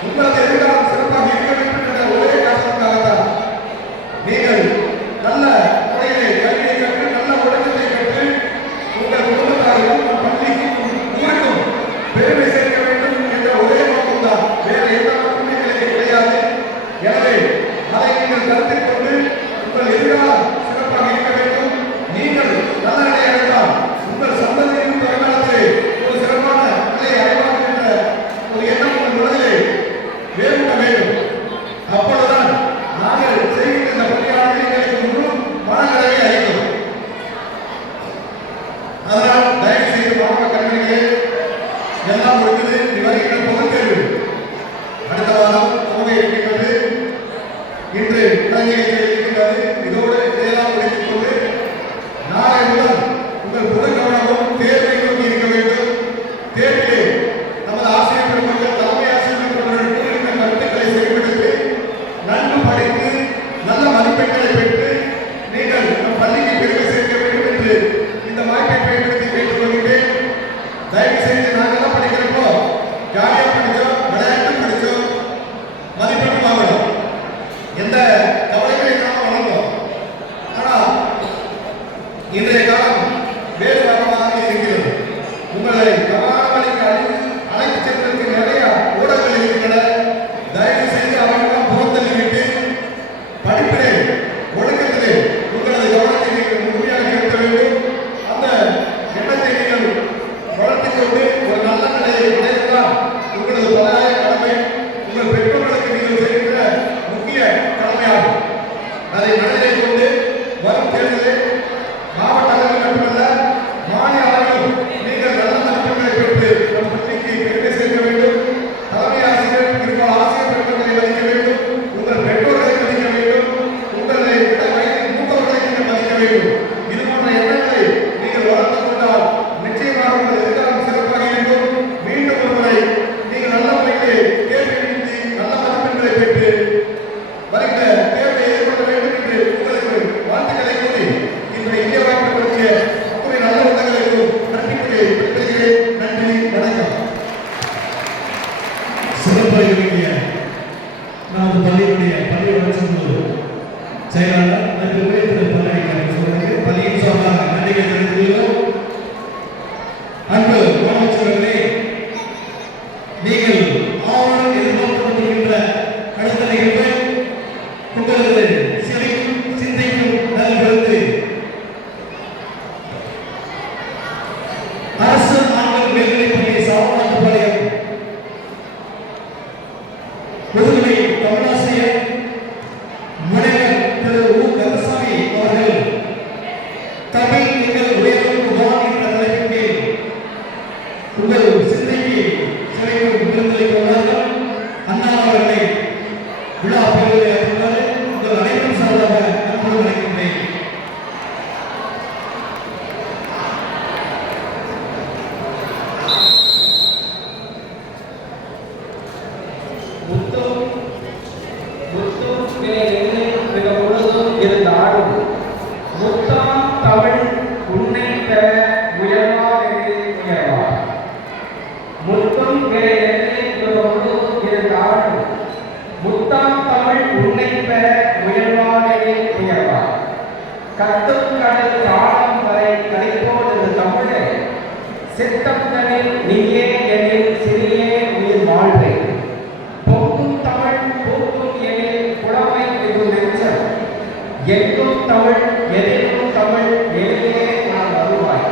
உங்களது எதிர்காலம் சிறப்பாக இருக்க வேண்டும் என்ற ஒரே காரணத்துக்காகத்தான் நீங்கள் நல்ல முறையிலே கல்வியை கற்று நல்ல ஒழுக்கத்தை கற்று உங்கள் குடும்பத்தாருக்கும் உங்கள் பள்ளிக்கும் ஊருக்கும் பெருமை சேர்க்க வேண்டும் என்ற ஒரே நோக்கம்தான். வேறு எந்த நோக்கமும் எங்களுக்கு கிடையாது. எனவே அதை நீங்கள் கருத்தில் கொண்டு உங்கள் எதிர்காலம் சிறப்பாக இருக்க வேண்டும். நீங்கள் நல்ல நிலை அடைந்தால் உங்கள் சந்ததியின் வருங்காலத்திலே ஒரு சிறப்பான நிலையை அடைவார்கள் என்ற ஒரு எண்ணம் உங்கள் மனதிலே வேறுபட வேண்டும். அப்பொழுதுதான் நாங்கள் செய்கின்ற இந்த பணியாளர்கள் எங்களுக்கு முழு மனநிலையை அளிக்கும். அதனால் தயவு செய்து மாணவ கல்விகளே எல்லாம் முடிந்தது. வருகின்ற பொதுத் தேர்வு அடுத்த வாரம் துவங்க இருக்கின்றது. இன்று கலைஞரை இருக்கின்றது. இதோடு இதையெல்லாம் முடித்துக் கொண்டு நாளை முதல் உங்கள் பொது கவனமும் தேர்வை நோக்கி இருக்க வேண்டும். தேர்விலே நமது ஆசிரியர் பெருமக்கள் தலைமை ஆசிரியர் பெருமக்கள் கூறுகின்ற கருத்துக்களை செயல்படுத்தி நன்கு படித்து நல்ல மதிப்பெண்களை பெற்று நீங்கள் நம் பள்ளிக்கு பெருமை சேர்க்க வேண்டும் என்று இந்த வாய்ப்பை பயன்படுத்தி கேட்டுக்கொள்கிறேன். தயவு செய்து நாங்கள்லாம் படிக்கிறப்போ ஜாலியாக படித்தோம், விளையாட்டு படித்தோம், மதிப்பெண் வாங்கணும், எந்த கவலைகளும் இல்லாமல் வளர்ந்தோம். ஆனால் இன்றைய காலம் வேறு காலமாக இருக்கிறது. உங்களை கவனமளிக்க அழைத்து செல்வதற்கு நிறைய ஊடகங்கள் இருக்கின்றன. தயவு செய்து அவர்களெல்லாம் புறந்தள்ளிவிட்டு படிப்பிலே ஒழுக்கத்திலே உங்களது கவனத்தை நீங்கள் முழுமையாக செலுத்த வேண்டும். அந்த எண்ணத்தை நீங்கள் வளர்த்துக் கொண்டு ஒரு நல்ல நிலையை அடைவதுதான் உங்களது தலையாய கடமை. உங்கள் பெற்றோர்களுக்கு நீங்கள் செய்கின்ற முக்கிய கடமையாகும். அதை மனதிலே கொண்டு வரும் தேர்தலில் மாவட்ட அளவில் மட்டுமல்ல மாநில அளவிலும் நீங்கள் நல்ல மதிப்பெண்களை பெற்று நம் பள்ளிக்கு பெருமை சேர்க்க வேண்டும். தலைமை ஆசிரியர் இருப்பால் ஆசிரியர் பெற்றோர்களை மதிக்க வேண்டும். உங்கள் பெற்றோர்களை மதிக்க வேண்டும். உங்களை விட வயதில் மூத்தவர்களை நீங்கள் மதிக்க வேண்டும். இது போன்ற எண்ணங்களை நீங்கள் வளர்த்துக் கொண்டால் நிச்சயமாக உங்கள் எதிர்காலம் சிறப்பாக இருக்கும். மீண்டும் ஒருமுறை நீங்கள் நல்ல முறையிலே தேர்வு எழுதி நல்ல மதிப்பெண்களை பெற்று வருகிற தேர்வை எதிர்கொள்ள வேண்டும் என்று உங்களுக்கு வாழ்த்துக்களை கூறி இன்றைய இந்திய வாய்ப்பு பற்றிய அத்துறை நல்ல உள்ளங்களுக்கும் நன்றிகளை பெறுகிறேன். நன்றி, வணக்கம். சிறப்பாக நமது பள்ளியினுடைய பள்ளி வளர்ச்சி குழு செயலாளர் திரு பழனிசாமி பள்ளியின் சார்பாக நன்றிகளை தெரிவித்துள்ளோம். அன்பு மாணவர்களே, நீங்கள் ஆவணம் எதிர்பார்க்கப்படுகின்ற அடுத்த நிகழ்வு உங்களது சிலைக்கும் சிந்தைக்கும் நல்வழுத்து அரசு ஆண்கள் மேல்நிலைப்பள்ளி சாவநாட்டுப்பாளையம் முதுகலை தமிழாசிரியர் முனைவர் திரு உ. கந்தசாமி அவர்கள் தமிழ் நீங்கள் உயர்வுக்கு வான் என்ற தலைப்பின் கீழ் உங்கள் சிந்தைக்கு சிலைக்கும் விருந்தளிக்கிறார்கள். அண்ணா அவர்களை விழா பகுதியை உங்கள் அனைவரும் சார்பாக அன்புடன் அழைக்கின்றேன். இருந்தாலும் முத்தாம் தமிழ் உன்னை பெற முயல்வார் முத்தும் இருந்தாலும் முத்தாம் தமிழ் உன்னை பெற முயல்வாரே முயல்வார். கத்தும் கடல் காலம் வரை கலைப்போது தமிழே சித்தங்களில் நீயே எனில் சிறியே உயிர் வாழ்வே. பொங்கும் தமிழ் பூக்கும் எனில் புலமை மிகு நெஞ்சம் எங்கும் தமிழ் எதிலும் தமிழ் எளியே நான் வருவாய்.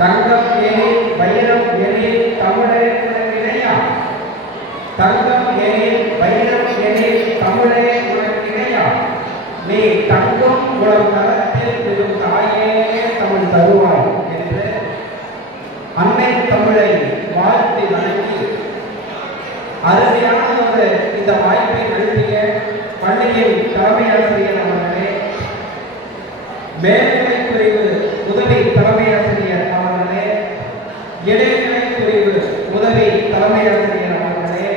தங்கம் எனில் வைரம் எனில் தமிழே உனக்கிணையா. தங்கம் எனில் வைரம் எனில் தமிழே உனக்கிணையா. நீ தங்கும் உலகம் தரத்தில் மிகும் தாயே தமிழ் தருவாய் என்று அன்னை தமிழை வாழ்த்தி வணங்கி அருமையான ஒரு இந்த வாய்ப்பை நல்கிய பள்ளியின் தலைமை ஆசிரியர் அவர்களே, மேல்நிலை பிரிவு உதவி தலைமை ஆசிரியர் அவர்களே, இடைநிலை பிரிவு உதவி தலைமை ஆசிரியர் அவர்களே,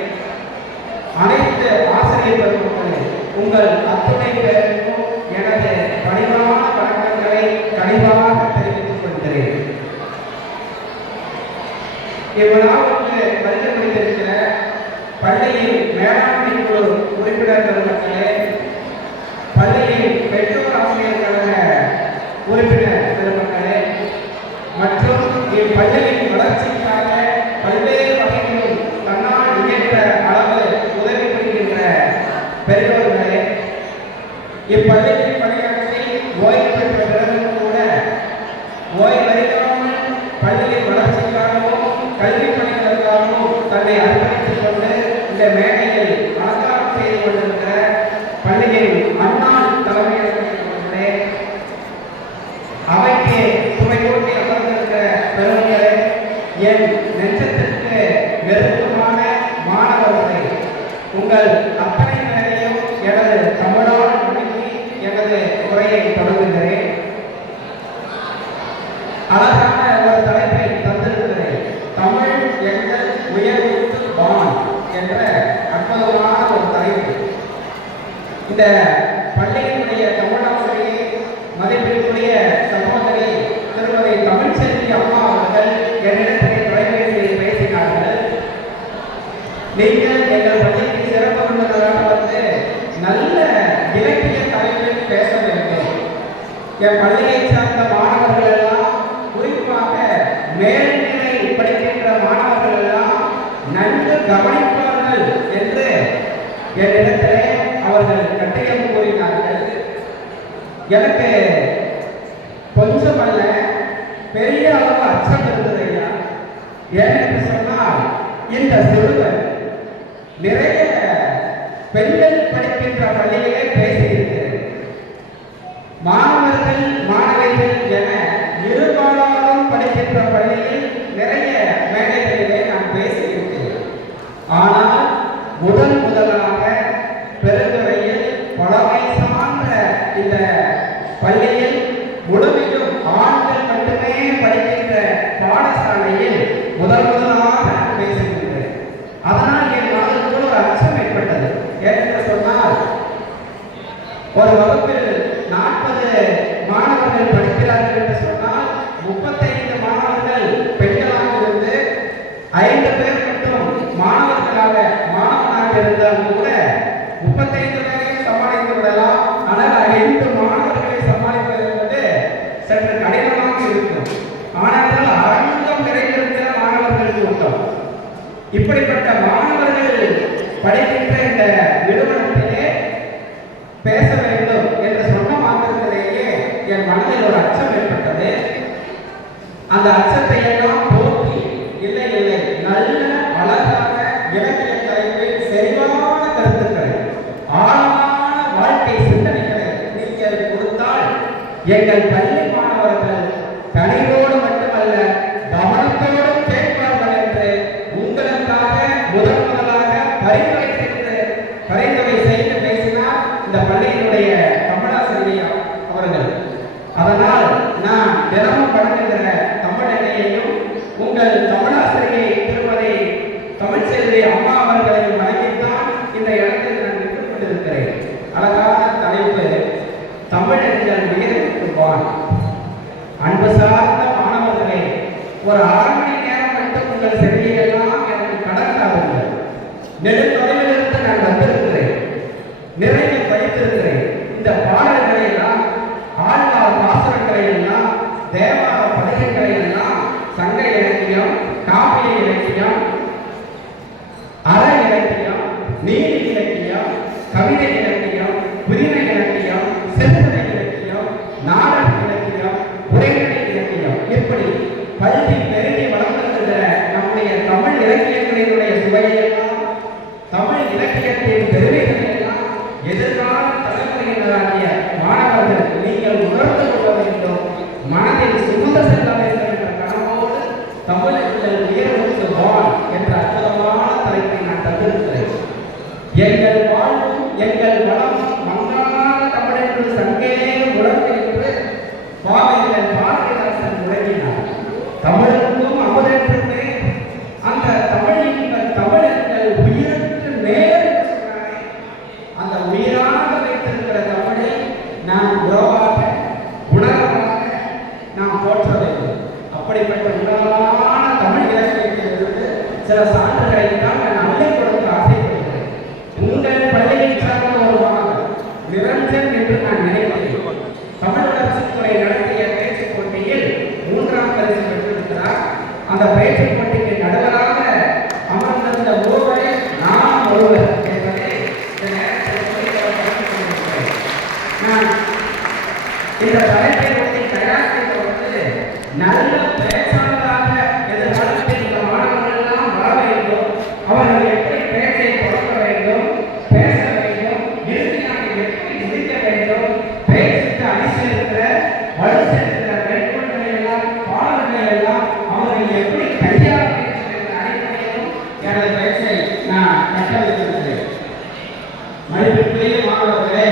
அனைத்து ஆசிரியர் பெருமக்களே, உங்கள் அத்துணை பேருக்கும் எனது பணிவான வணக்கங்களை கனிவாக தெரிவித்துக் கொள்கிறேன். இவ்விழாவுக்கு வருகை புரிந்திருக்கிற பள்ளியின் மேலாண்மை குழு உறுப்பினர் பெருமக்களே, பள்ளியின் பெற்றோர் ஆசிரியர் கழக உறுப்பினர் பெருமக்களே மற்றும் இப்பள்ளியின் வளர்ச்சிக்காக பல்வேறு வகைகளிலும் தன்னால் இயன்ற அளவு உதவி புரிகின்ற பெரியோர்களே, இப்பள்ளியின் பணியாற்றி ஓய்வு பெற்ற பிறகும் கூட ஓய்வறியாமல் பள்ளியின் வளர்ச்சிக்காகவும் கல்வி பணிகளுக்காகவும் தன்னை அர்ப்பணித்துக் கொண்டு இந்த மேடையில் அலங்காரம் செய்து கொண்டிருக்கிற பள்ளியின் அன்னாள் தலைமையிலே அவைக்கு துணையோட்டி அமர்ந்திருக்கிற பெருமைகளே, என் நெஞ்சத்திற்கு நெருக்கமான மாணவர்களை, உங்கள் அத்தனை பேரையும் எனது தமிழால் வணங்கி எனது உரையை தொடங்குகிறேன். அழகான ஒரு தலைப்பை தந்திருக்கிறேன். தமிழ் எங்கள் உயர்வுக்கு வான் என்ற அற்புதமான ஒரு தலைப்பு. இந்த பள்ளியினுடைய தமிழாசிரியை மதிப்பிற்குரிய சகோதரி திருமதி தமிழ்ச்செல்வி அம்மா அவர்கள் என்னிடத்தில் தொலைபேசியில் பேசினார்கள். நீங்கள் எங்கள் பள்ளிக்கு சிறப்பு விருந்தினராக வந்து நல்ல இலக்கிய தலைப்பில் பேச வேண்டும். என் பள்ளியை சார்ந்த மாணவர்கள் எல்லாம், குறிப்பாக மேல்நிலை படிக்கின்ற மாணவர்கள் எல்லாம் நன்கு கவனிப்பார்கள் என்று என்னிடத்திலே அவர்கள் கட்டிடம் கூறினார்கள். எனக்கு கொஞ்சம் அல்ல, பெரிய அளவு அச்சம் இருந்தது ஐயா. ஏனென்று சொன்னால் இந்த சிறுவர் நிறைய பெண்கள் படிக்கின்ற பள்ளியிலே பேசியிருக்கிறேன். மாணவர்கள் மாணவிகள் என இருபாலாரும் படிக்கின்ற பள்ளியில் நிறைய மேடைகளிலே நான் பேசியிருக்கிறேன். ஆனால் முதலாக பெருந்துறையில் பழமை சார்ந்த இந்த பள்ளியில் முழுமையும் ஆண்கள் மட்டுமே படிக்கின்ற பாடசாலையில் முதலாக பேசுகின்றேன். அதனால் என் மனதிற்குள் ஒரு அச்சம் ஏற்பட்டது. ஏனென்று சொன்னால் ஒரு வகுப்பில் 40 மாணவர்கள் படிக்கிறார்கள் என்று சொன்னால் 35 மாணவர்கள் பெண்களாக இருந்து 5 பேர் மட்டும் மாணவனாக இருந்தால் கூட 35 பேரையும் சமாளித்து விடலாம். ஆனால் 5 மாணவர்களை சமாளிப்பது என்பது சற்று கடினமாக இருக்கும். ஆனால் அரங்கம் நிறைந்திருக்கிற மாணவர்கள் கூட்டம். இப்படிப்பட்ட மாணவர்கள் படிக்கின்ற இந்த நிறுவனத்திலே பேச வேண்டும் என்று சொன்ன மாத்திரத்திலேயே என் மனதில் ஒரு அச்சம் ஏற்பட்டது. அந்த அச்சத்தை எல்லாம் போக்கி, இல்லை நல்ல அழகாக இலக்கிய தலைப்பில் செறிவான கருத்துக்களை, ஆழமான வாழ்க்கை சிந்தனைகளை நீங்கள் கொடுத்தால் எங்கள் பள்ளி மாணவர்கள் கனிவோடு மட்டுமல்ல கவனத்தோடும் கேட்பார்கள் என்று உங்களுக்காக முதலாக பரிந்துரை செய்து பேசினார் இந்த பள்ளியினுடைய தமிழாசிரியர் அவர்கள். அதனால் நான் தினமும் வழங்குகிற தமிழனையையும் உங்கள் தமிழாசிரியை திருமதி தமிழ்ச்செல்வி அம்மா அவர்களையும் வணங்கித்தான் இந்த இடத்தில் நான் நின்று கொண்டிருக்கிறேன். அழகான தலைப்பு, தமிழர்கள் உயர்வுக்கு வான். அன்பு சார்ந்த மாணவர்களே, ஒரு 1/2 மணி நேரம் மட்டும் உங்கள் செவியெல்லாம் எனக்கு கடக்காதுங்கள். நெடுந்தொலைவிலிருந்து நான் வந்திருக்கிறேன், நிறைய படித்திருக்கிறேன். இந்த பாடல்களை எல்லாம், ஆழ்வார் பாசுரங்களை எல்லாம், தேவார பதிகங்களை எல்லாம், சங்க இலக்கியம், காவிய இலக்கியம், அற இலக்கியம், நீதி இலக்கியம், கவிதை இலக்கியம், புதின இலக்கியம், சிறுகதை இலக்கியம், நாடக இலக்கியம், உரைநடை இலக்கியம், இப்படி பல்வி பெருகி வளர்ந்திருக்கிற நம்முடைய தமிழ் இலக்கியங்களினுடைய சுவையெல்லாம், தமிழ் இலக்கியத்தின் பெருமைகளை எல்லாம் எதிர்கால தலைமுறையினராகிய மாணவர்கள் நீங்கள் உணர்ந்து கொள்ள வேண்டும், மனதில் சுமந்து செல்ல வேண்டும் என்ற கனவோடு தமிழர்கள் உயர்வுக்கு வான் என்ற அற்புதமான தலைப்பை நான் தந்திருக்கிறேன். எங்கள் வாழ்வும் எங்கள் வளமும் மங்காத தமிழென்று சங்கே முழங்கென்று பாவேந்தன் பாரதிதாசன் முழங்கினார். தமிழுக்கும் அமுதென்றுமே அந்த தமிழர்கள் உயிருக்கு மேல் என்று சொன்னாரே, அந்த உயிராக வைத்திருக்கிற தமிழை நாம் உறவாக உணர்வாக நாம் போற்ற வேண்டும். அப்படிப்பட்ட உணர்வான தமிழ் இலக்கியத்திலிருந்து சில சான்றுகளை தான் நான் அள்ளி கொடுக்க ஆசை மதிப்பிற்குரிய மாணவர்களே,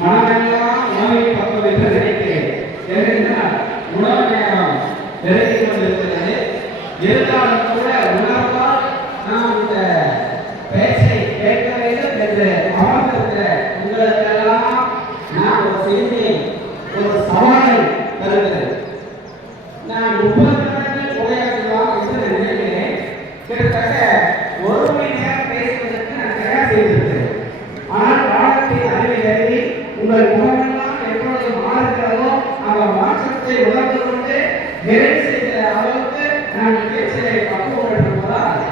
மனமெல்லாம் உணவை பக்கம் என்று நினைக்கிறேன். ஏனென்றால் உணவு நேரம் நெருங்கிக் கொண்டிருக்கிறது. இருந்தாலும் கூட உணர்வால் நாம் இந்த பேச்சை கேட்க வேண்டும் என்று அமர்ந்திருக்கிற உங்களுக்கெல்லாம் நான் ஒரு செய்தியை, ஒரு சவாலை தருகிறேன். நான் 30 நிமிடங்கள் உரையாற்றலாம் என்று நினைக்கிறேன். கிட்டத்தட்ட 1 மணி நேரம் பேசுவதற்கு நான் தயார் செய்திருக்கிறேன். ஆனால் காலத்தின் அறிவை கருதி உங்கள் முகமெல்லாம் எப்பொழுது மாறுகிறதோ அந்த மாற்றத்தை உணர்ந்து கொண்டு நிறைவு செய்கிற அளவுக்கு நான் பேச்சலை பக்குவப்படுத்துவதால்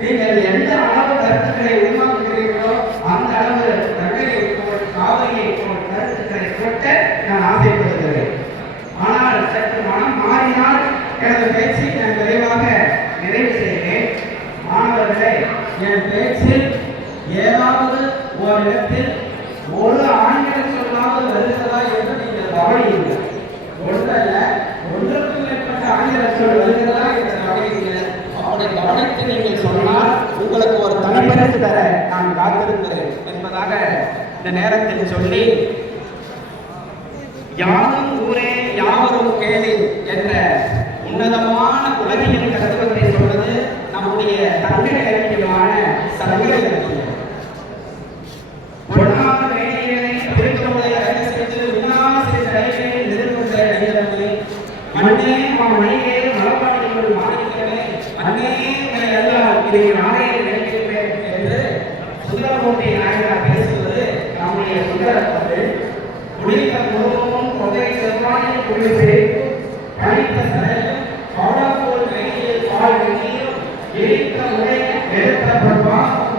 நீங்கள் எந்த அளவு கருத்துக்களை உருவாக்குகிறீர்களோ அந்த அளவு தங்கையை போல் காவிரியை போல் கருத்துக்களை கொட்ட நான் ஆசைப்படுகிறேன். ஆனால் சற்று மனம் மாறினால் எனது பேச்சை நான் விரைவாக நிறைவு செய்கிறேன். மாணவர்களே, என் பேச்சில் ஏதாவது ஒரு இடத்தில் ஒரு ஆங்கில சொல்லாவது வருகிறதா என்று நீங்கள் கவனியுங்கள். ஒன்றல்ல, ஒன்றுக்கும் மேற்பட்ட ஆங்கில சொல் வருகிறதா என்று கவனியுங்கள். அப்படி கவனித்து நீங்கள் சொன்னால் உங்களுக்கு ஒரு தனிப்பரிசு தர நான் காத்திருக்கிறேன் என்பதாக இந்த நேரத்தில் சொல்லி, யாரும் ஊரே யாவரும் கேளு என்ற உன்னதமான உலகியல் தத்துவத்தை சொன்னது நம்முடைய தமிழ் இலக்கியமான சங்க இலக்கியம். பொன்னான வேலையை திருக்குறளை அறிந்து செய்து வினாசி தலையை நிறுவன இளைஞர்களே, மண்ணே மணியே மலப்பாடிகள் மாணிக்கமே, அன்னே எல்லாம் இதை நானே நினைக்கிறேன் என்று சுந்தரமூர்த்தி நாயனார் பேசுவது நம்முடைய சுந்தரத்தமிழ். உழைத்த குடும்பமும் கொலை செவ்வாயில் குளிர்ந்து பழித்த சரையும் பவளப்போல் கையில் பால் வெற்றியும் எரித்த உரை எடுத்த பிரபாசம்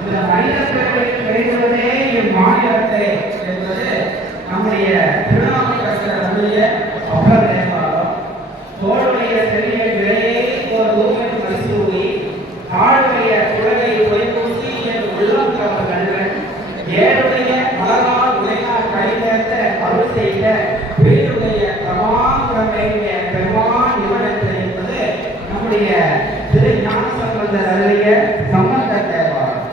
இந்த மனிதர்களை கிடைப்பதே என் மாநிலத்தை என்பது நம்முடைய திருநாவுக்கரசர் நம்முடைய அப்பர் தேவாரம். தோளுடைய செல்லிய விலையை ஒரு ரூபாய் மரிசூடி தாழ்வுடைய குழலை பொய்பூசி என் உள்ளம் கவர்ந்த கண்கள் ஏழுடைய மலரால் உலகால் கைதேர்ந்த அருள் செய்த வீருடைய பிரமாபுரமைய பெருமான் நிவனத்தை என்பது நம்முடைய திரு ஞானசம்பந்தர் அருளிய சம்பந்த தேவாரம்.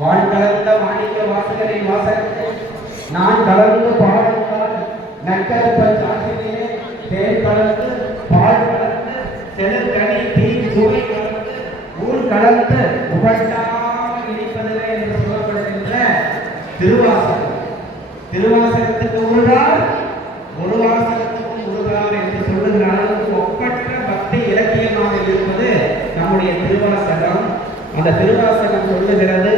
வான் கலந்த மாணிக்க வாசகரின் வாசகத்தை நான் கலந்து பாடுவதால் நக்கரப்ப சாற்றினே தேன் கலந்து பால் கலந்து செலுக்கணி தீ சுவை கலந்து ஊர் கலந்து உபட்டாமல் இனிப்பதில்லை என்று சொல்லப்படுகின்ற திருவாசகம். திருவாசகத்துக்கு உருவார், ஒரு வாசகத்துக்கும் உருவார் என்று சொல்லுகிற அளவுக்கு ஒப்பற்ற பக்தி இலக்கியமாக இருப்பது நம்முடைய திருவாசகம். அந்த திருவாசகம் சொல்லுகிறது,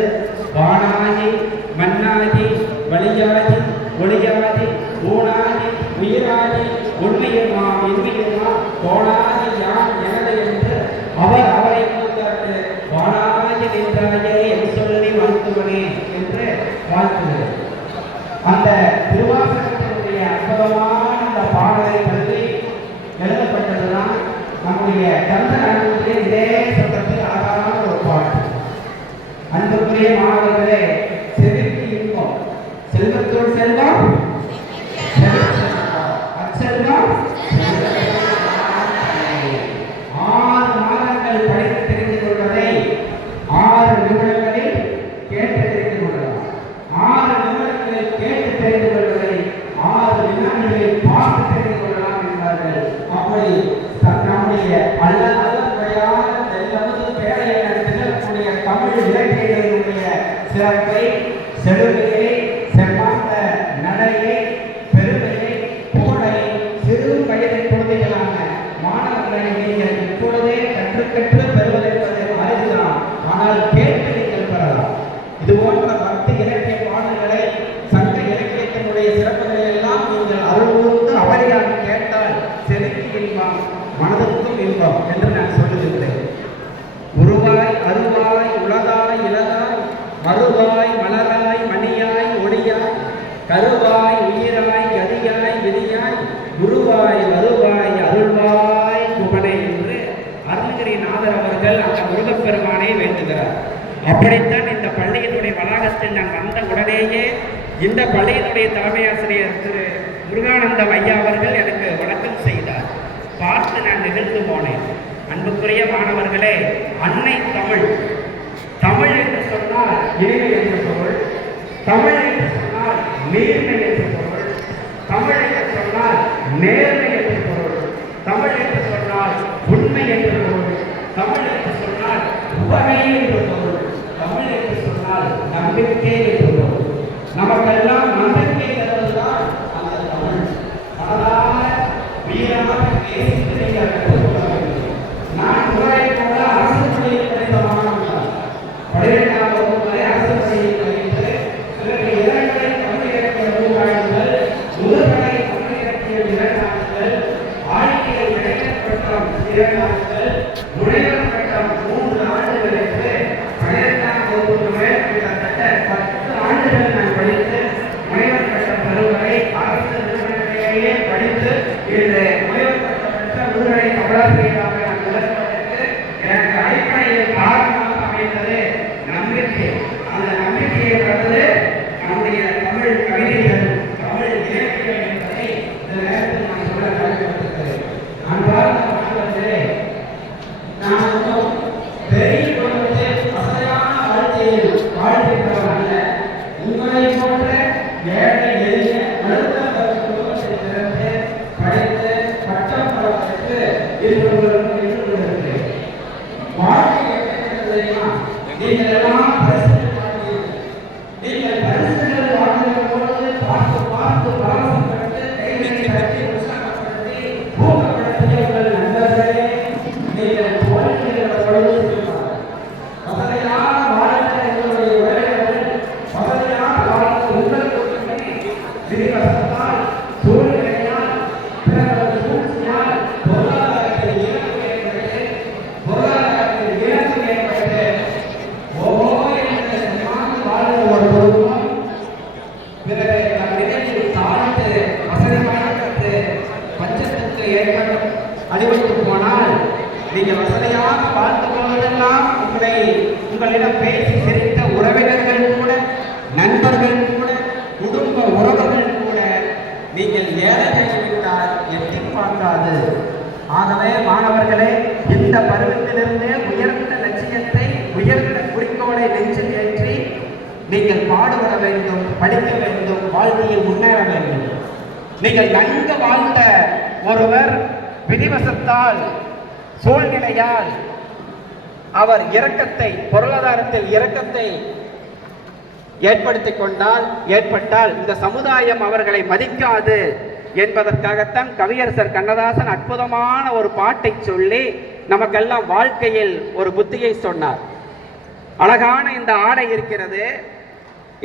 வானாகி மண்ணாகி வழியாகி ஒளியாகி ஊனாகி உயிராகி உண்மையுமா இன்மையுமா கோணாகி யான் எனது என்று அவர் அவரை கூத்தாட்டு வானாகி நின்றாயே என் சொல்லி வாழ்த்துவனே என்று வாழ்த்துகிறது. அந்த திருவாசகத்தினுடைய அற்புதமான அந்த பாடலை பற்றி எழுதப்பட்டதுதான் நம்முடைய கந்தனுடைய இதே சட்டத்தில் அழகான ஒரு பாடல். அன்புக்குரிய மாணவர்களே, செவிக்கு இன்பம் செல்வத்தோடு செல்வம் அச்செல்வம் 6 மாதங்கள் படித்து தெரிந்து கொள்வதை 6 நிமிடங்களில் கேட்டு தெரிந்து கொள்ளலாம். 6 நிமிடங்களில் கேட்டு தெரிந்து கொள்வதை 6 வினாடிகளில் பார்த்து தெரிந்து கொள்ளலாம் என்றார்கள். அப்படி நம்முடைய அல்லது முறையான எல்லாவது பேரையை நடத்தக்கூடிய தமிழ் இலக்கியங்களினுடைய சிறப்பை, செழுமையை, செம்மாந்த நடையை, பெருமையை, புகழை சிறு வயது குழந்தைகளான மாணவர்களை நீங்கள் இப்பொழுதே கற்று பெறுவதென்பது அறிவுதான். ஆனால் கேட்டு நீங்கள் பெறலாம். இது போன்ற பக்தி இலக்கிய பாடல்களை, சங்க இலக்கியத்தினுடைய சிறப்புகளை எல்லாம் நீங்கள் அருள்கூர்ந்து அவரையாக கேட்டால் செவிக்கு இன்பம், மனதிற்கும் இன்பம் என்று நான் சொல்லுகின்றேன். உருவாய் அருவாய் உலகாய் இலகாய் மறுவாய் மலராய் மணியாய் ஒளியாய் கருவாய் உயிராய் கதியாய் விதியாய் குருவாய் வருவாய் அருள்வாய் குமனை என்று அருணகிரிநாதர் அவர்கள் அந்த முருகப்பெருமானை வேண்டுகிறார். அப்படித்தான் இந்த பள்ளியினுடைய வளாகத்தில் நான் வந்த உடனேயே இந்த பள்ளியினுடைய தலைமை ஆசிரியர் திரு முருகானந்தம் ஐயா அவர்கள் எனக்கு வணக்கம் செய்தார். பார்த்து நான் நிகழ்ந்து போனேன். அன்புக்குரிய மாணவர்களே, அன்னை தமிழ் தமிழ் என்று சொன்னால் இனிமை என்று பொருள், தமிழ் என்று சொன்னால் நீர்மை என்று பொருள், தமிழ் என்று சொன்னால் நேர்மை என்று பொருள், தமிழ் என்று சொன்னால் உண்மை என்று பொருள், தமிழ் என்று சொன்னால் உவகை என்று பொருள், தமிழ் என்று சொன்னால் நம்பிக்கை என்று பொருள். நமக்கெல்லாம் நம்பிக்கை தருவதுதான் அந்த தமிழ். மனதார வீரமாக நேசித்து நீங்கள் கற்றுக்கொள்ள வேண்டும். நான் உங்களை போல அரசு பள்ளியில் படித்த மாணவன். 12ஆம் வகுப்பு வரை அரசு பள்ளியில் படித்து பிறகு இளங்கலை தமிழகத்திய நூறாண்டுகள், முதுகலை தமிழகத்திய 2 ஆண்டுகள், வாழ்க்கையில் இளைஞர் பட்டம் 2 ஆண்டுகள், முனைவர் பட்டம் 3 ஆண்டுகள் என்று 12ஆம் வகுப்புக்கு மேல் கிட்டத்தட்ட 10 ஆண்டுகள் நான் படித்து முனைவர் பட்டம் பெறுவரை அரசு நிறுவனத்திலேயே படித்து இன்று முனைவர் பட்டம் பெற்ற முதுகலை தமிழாசிரியராக நான் நிலப்பதற்கு எனக்கு அடிப்படையில் காரணமாக அமைந்தது நம்பிக்கை. அந்த நம்பிக்கையை தந்தது நம்முடைய தமிழ் கவிதைகள், தமிழ் இலக்கியம் என்பதை இந்த நேரத்தில் நான் சொல்ல கடமைப்பட்டிருக்கிறேன். அன்பார்ந்த மாணவர்களே, நான் ஒன்றும் பெரிய குடும்பத்தில் வசதியான வாழ்க்கையில் வாழ்கின்றவன் அல்ல. உங்களை போன்ற ஏழை எளிய நடுத்தர குடும்பத்தில் பிறந்து படித்து பட்டம் பெற்று இருப்பவர்களுக்கு இருக்கிறேன். வாழ்க்கை எப்படி தெரியுமா? நீங்கள் எல்லாம் பரிசுகள் வாழ்கிறீர்கள். நீங்கள் பரிசுகள் வாழ்கிற பொழுது பார்த்து பார்த்து பரவசப்பட்டு கைகளை தட்டி உற்சாகப்படுத்தி ஊக்கப்படுத்திய உங்கள் நண்பர்களே நீங்கள் தோல்விகிற பொழுது சொல்லுவார்கள். வசதியான வாழ்க்கை எங்களுடைய உறவினர்கள், வசதியான வாழ்க்கை உங்கள் குடும்பமே விரிவசத்தால், சூழ்நிலையால், பிறகு சூழ்ச்சியால் பொருளாதாரத்தில் இழப்பு ஏற்பட்டு வாழ்கிற ஒரு குடும்பம் பிறகு தன் நிலையில் தாழ்ந்து வசதியாகப்பட்டு பஞ்சத்துக்கு ஏற்படும் அடிபட்டு போனால் நீங்கள் வசதியாக பார்த்து போவதெல்லாம் உங்களிடம் பேசி சிரித்த உறவினர்கள் கூட, நண்பர்கள் கூட, குடும்ப உறவுகள் கூட நீங்கள் ஏழையாகிவிட்டால் எட்டி பார்க்காது. ஆகவே மாணவர்களே, இந்த பருவத்திலிருந்தே உயர்ந்த லட்சியத்தை, உயர்ந்த குறிக்கோளை நெஞ்சில் ஏற்றி நீங்கள் பாடுபட வேண்டும், படிக்க வேண்டும், வாழ்க்கையில் முன்னேற வேண்டும். நீங்கள் நன்கு வாழ்ந்த ஒருவர் விதிவசத்தால், சூழ்நிலையால் அவர் இரக்கத்தை, பொருளாதாரத்தில் இரக்கத்தை ஏற்பட்டால் இந்த சமுதாயம் அவர்களை மதிக்காது என்பதற்காகத்தான் கவியரசர் கண்ணதாசன் அற்புதமான ஒரு பாட்டை சொல்லி நமக்கெல்லாம் வாழ்க்கையில் ஒரு புத்தியை சொன்னார். அழகான இந்த ஆடை இருக்கிறது.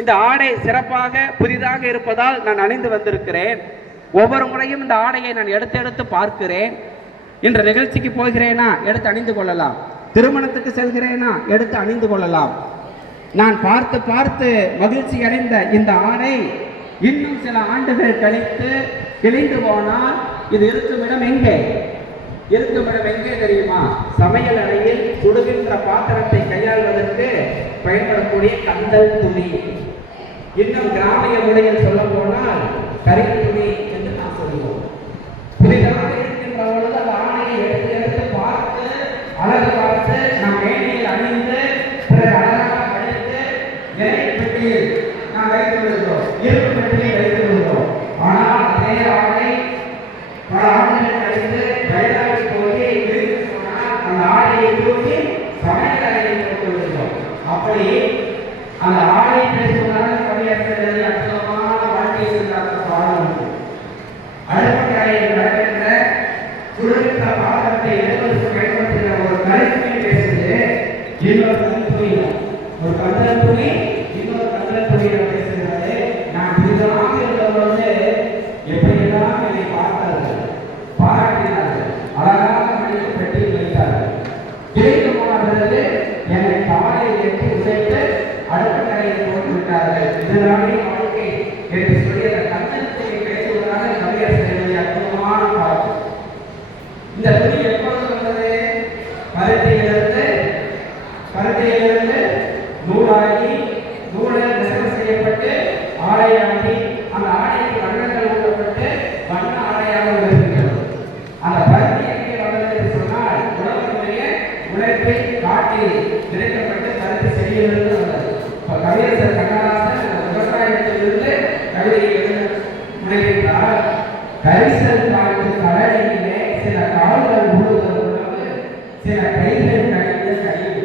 இந்த ஆடை சிறப்பாக புதிதாக இருப்பதால் நான் அணிந்து வந்திருக்கிறேன். ஒவ்வொரு முறையும் இந்த ஆடையை நான் எடுத்து பார்க்கிறேன். இன்று நிகழ்ச்சிக்கு போகிறேனா எடுத்து அணிந்து கொள்ளலாம், திருமணத்துக்கு செல்கிறேனா எடுத்து அணிந்து கொள்ளலாம். நான் பார்த்து மகிழ்ச்சி அடைந்த இந்த ஆடை இன்னும் சில ஆண்டுகள் கழித்து கிழிந்து போனால் இது இருக்கும் இடம் எங்கே தெரியுமா? சமையல் அறையில் சுடுகின்ற பாத்திரத்தை கையாள்வதற்கு பயன்படக்கூடிய கந்தல் துணி, இன்னும் கிராமிய முறையில் சொல்ல போனால் கரி துணி என்று நாம் சொல்லுவோம். புதிதாக இருக்கின்ற பொழுது அந்த ஆணையை எடுத்து பார்த்து அழகு பார்த்து நாம் மேடையில் அணிந்து பிறகு அழகாக படித்து எண்ணெய் பெட்டியில் நாம் வைத்து விடுகிறோம், இருப்பு பெட்டியை வைத்து விடுகிறோம். ஆனால் அதே ஆடை பல ஆண்டுகள் கழித்து வயதாகி போய் இருந்து போனால் அந்த ஆடையை தூக்கி சமையல் அறையில் போட்டு விடுகிறோம். அப்படி அந்த ஆடையை பேசுவதால் கவியரசர் அற்புதமான வாழ்க்கையை பாடம். அடுத்த அறையில் நடக்கின்ற குளிர்ந்த பாத்திரத்தை எடுப்பதற்கு பயன்படுத்துகிற ஒரு கருத்துமை பேசுது. இன்னொரு கருத்துமையில் ஒரு கந்தல் துணி, இன்னொரு கந்தல் துணியில் பேசுகிறது. நான் புதிதாக இருந்தபொழுது எப்படியெல்லாம் என்னை பார்த்தார்கள், பாராட்டினார்கள், அழகாக மனித பெட்டியில் வைத்தார்கள். கிடைத்து போன பிறகு என்னை காலையில் ஏற்றி உதைத்து அடுத்த கரையில் போட்டு விட்டார்கள். இதுதானே வாழ்க்கை என்று சொல்லி அந்த கந்தத்தை பேசுவதாக கவியரசர் அற்புதமான பாடம். இந்த துணி எப்பொழுது வந்தது? பருத்தியிலிருந்து நூலாகி, நூலில் நெசவு செய்யப்பட்டு ஆடையாகி, அந்த ஆடைக்கு வண்ணங்கள் ஊட்டப்பட்டு வண்ண ஆடையாக வருகின்றது. அந்த பருத்தி எங்கே வந்தது என்று சொன்னால் உலகத்துடைய உழைப்பை காட்டில் விதைக்கப்பட்டு பருத்தி செய்ய கவியரசர் கண்ணதாசன் விவசாயத்திலிருந்து கவிதை முனைகின்றார். கரிசல் காய்ந்து கடலிலே சில கால்கள் முழுவதும் உணவு, சில கைகள் கழிந்து கழிவு.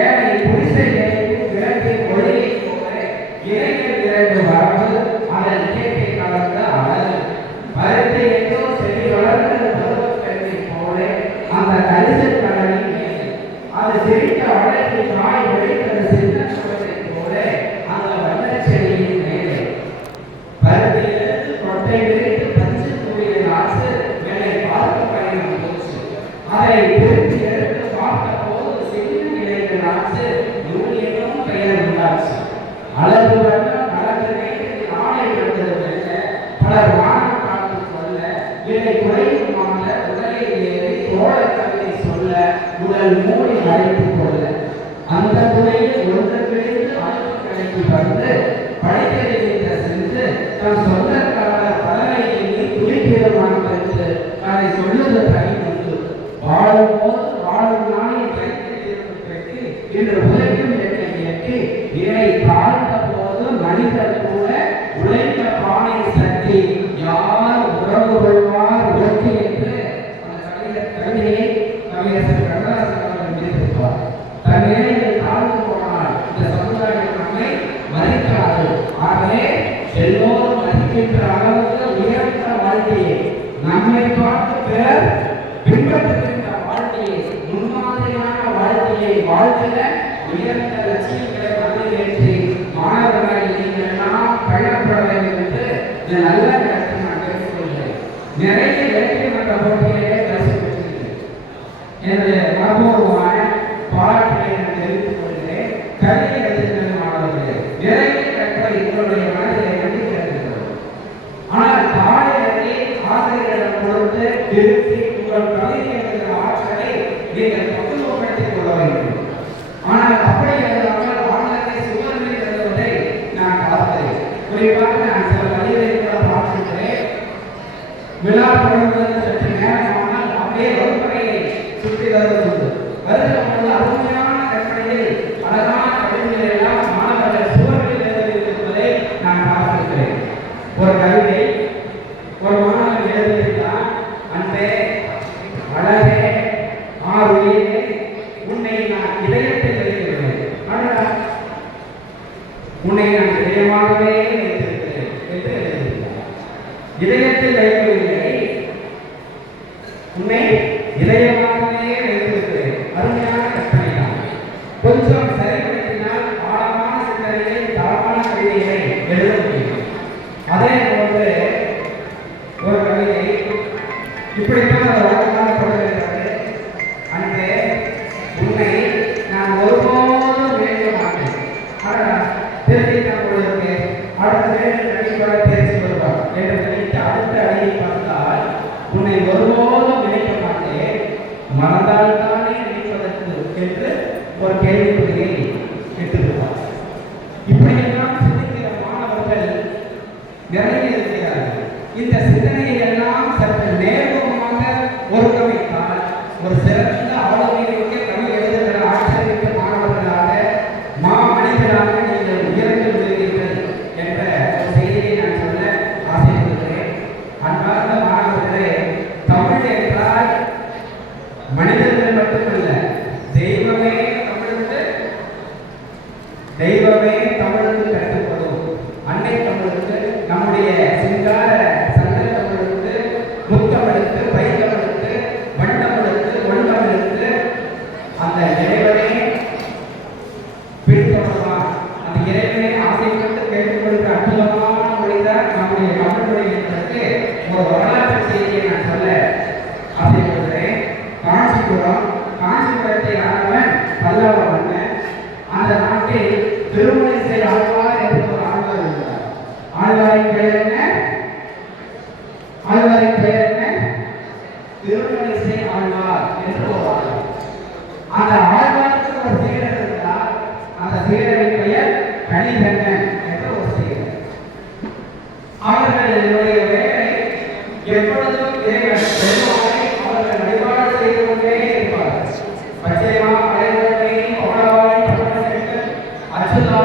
ஏழை குடிசை இறைக்கும் விளக்கின் ஒளியை போல இறைகள் இரண்டு வரவு, அதன் இயற்கை கலந்த அழகு. பருத்தி எங்கோ செடி வளர்ந்த பருவக்கல்லை போல அந்த கரிசல் கடலின் மேலே அது சிரித்த அழகு காய் ஒழித்தது சின்ன சுவரை போல அந்த வண்ணச் செடியின் மேலே. பருத்தியிலிருந்து கொட்டை விரித்து பஞ்சு தூவிய நாசு மேலே பார்க்க பயணம் போச்சு. அதை திருப்பி எடுத்து பார்த்த போது சின்ன இலைய நாசு யூனியனும் பெயர் உண்டாச்சு. அழகு வண்ணம் அழகு நேற்று நாளை வந்தது பலர் வானம் காத்து சொல்ல, இதை குறையும் வாங்க உடலில் ஏறி தோழக்கல்லை சொல்ல, உடல் மூடி அழைத்துக் கொள்ள. அந்த துறையில் ஒன்று பிடித்து அழைப்பு கலைக்கு வந்து படிக்க சென்று தன் சொந்தக்கார பலகையை துடிக்கிறமான என்று அதை சொல்லுத தனி உண்டு. வாழும் போது வாழும் நாளை பெற்று இன்று உலகில் என்னை இயக்கி இதை தாழ்ந்த போது மனிதர் கூட உழைக்க பானை சக்தி யார் உறவு கொள்வார் உலகி என்று அந்த கவிதையை கவியரசர் கண்ணதாசன் அவர்கள் முடித்திருப்பார். தன் நிலையில் தாழ்ந்து போனால் இந்த சமுதாயம் நம்மை மதிக்காது. ஆகவே எல்லோரும் மதிக்கின்ற அளவுக்கு உயர்ந்த வாழ்க்கையை நம்மை பார்த்து பேர் பின்பற்றுகின்ற வாழ்க்கையை முன்மாதிரியான வாழ்க்கையை வாழ்கிற உயர்ந்த லட்சியங்களை மனதில் ஏற்றி மாணவர்களை நீங்கள் எல்லாம் பயணப்பட வேண்டும் என்று இந்த நல்ல நேரத்தில் நான் பேசிக்கொள்கிறேன். நிறைய இலக்கிய மன்ற போட்டியிலே பரிசு பெற்றிருக்கிறேன். என்னுடைய மரபூர்வமான பாராட்டுகளை நான் தெரிவித்துக் கொள்கிறேன். கல்வி எழுதுகிற மாணவர்களே, நிறைய கற்களை எங்களுடைய மனதிலே கண்டிக்கிறது. ஆனால் தாயகத்தை ஆசிரியரிடம் கொடுத்து திருத்தி உங்கள் கவிதை எழுதுகிற ஆற்றலை நீங்கள் பக்குவப்படுத்திக் கொள்ள வேண்டும். ஆனால் அப்படி எழுதாமல் ஆன்லைனை சுவர்களை எழுதுவதை நான் பார்த்தேன். குறிப்பாக நான் சில கவிதைகளை கூட பார்த்திருக்கிறேன். விழா தொடங்குவது சற்று நேரமானால் அப்படியே வகுப்பறையை சுற்றி வருவது வருகிற அருமையான கற்பனையில் அழகான கவிதைகளை எல்லாம் மாணவர்கள் சுவர்களில் எழுதியிருப்பதை நான் பார்த்திருக்கிறேன். ஒரு கவிதை ஒரு மாணவன் எழுதியிருந்தான். அன்பே அழகே ஆறுயிரே உன்னை நான் இதயத்தில் வைத்திருக்கிறேன். உன்னை நான் இதயமாகவே வைத்திருக்கிறேன் என்று எழுதியிருக்கிறார். இதயத்தில் வைக்கவில்லை, உன்னை இதயமாகவே வைத்திருக்கிறேன். அருமையான கற்பனை தான். கொஞ்சம் சரிப்படுத்தினால் ஆழமான சிந்தனையை தரமான கவிதைகளை எழுத முடியும். அதே போன்று ஒரு கவிதை இப்படித்தான் அது வழக்கமாக கொடுக்கிறது. அன்பே உன்னை நான் ஒருபோதும் நினைக்க மாட்டேன். ஆனால் திருப்பி நம்மளுக்கு அடுத்த வேலை கண்டிப்பாக தேர்ச்சி வருவார் என்று நினைத்து அடுத்த அடியை பார்த்தால் உன்னை ஒருபோதும் நினைக்க மாட்டேன், மறந்தால் தானே நினைப்பதற்கு என்று ஒரு கேள்விக்குறியை கேட்டிருப்பார். இப்படியெல்லாம் சிந்திக்கிற மாணவர்கள் நிறைய இருக்கிறார்கள். இந்த சிந்தனையை எல்லாம் சற்று நேர்முகமாக ஒருங்கமைத்தால் ஒரு சிறந்த ஆளுமைக்கு கவி எழுதுகிற ஆச்சரியமிக்க மாணவர்களாக மாமனிதராக நீங்கள் உயர்ந்து விடுவீர்கள் என்ற ஒரு செய்தியை நான் சொல்ல ஆசைப்படுகிறேன். அன்பார்ந்த மாணவர்களே, தமிழ் என்றால் மனிதர்கள் மட்டுமல்ல, தெய்வமே தமிழுக்கு கட்டுப்படும். அன்னை தமிழுக்கு, நம்முடைய சிங்கார சங்க தமிழுக்கு, முத்தமிழுக்கு, பைத்தமிழுக்கு, வண்டமிழுக்கு, ஒண்டமிழுக்கு அந்த இறைவனே பின்தொடர்வான். அந்த இறைவனை ஆசைப்பட்டு கேட்டுக்கொள்கிற அற்புதமான மொழிதான் நம்முடைய தமிழ் மொழி என்பதற்கு ஒரு வரலாற்று செய்தியை நான் சொல்ல ஆசைப்படுகிறேன். காஞ்சிபுரத்தை ஆனவன் பல்லவ மன்னன். அந்த நாட்டில் திருமணிசை ஆழ்வார் என்று ஒரு ஆழ்வார் இருந்தார். ஆழ்வாரின் பெயர் என்ன? திருமணிசை ஆழ்வார் என்று ஒரு ஆழ்வார். அந்த ஆழ்வாருக்கு ஒரு சீடர் இருந்தார். அந்த சீடரின் பெயர் கணிதண்ணன் என்று ஒரு சீடர். அவர்களுடைய வேலை எப்பொழுதும் இறைவன் பெருமாளை அவர்கள் வழிபாடு செய்து கொண்டே இருப்பார்கள். பச்சைமா பழைய அச்சுதா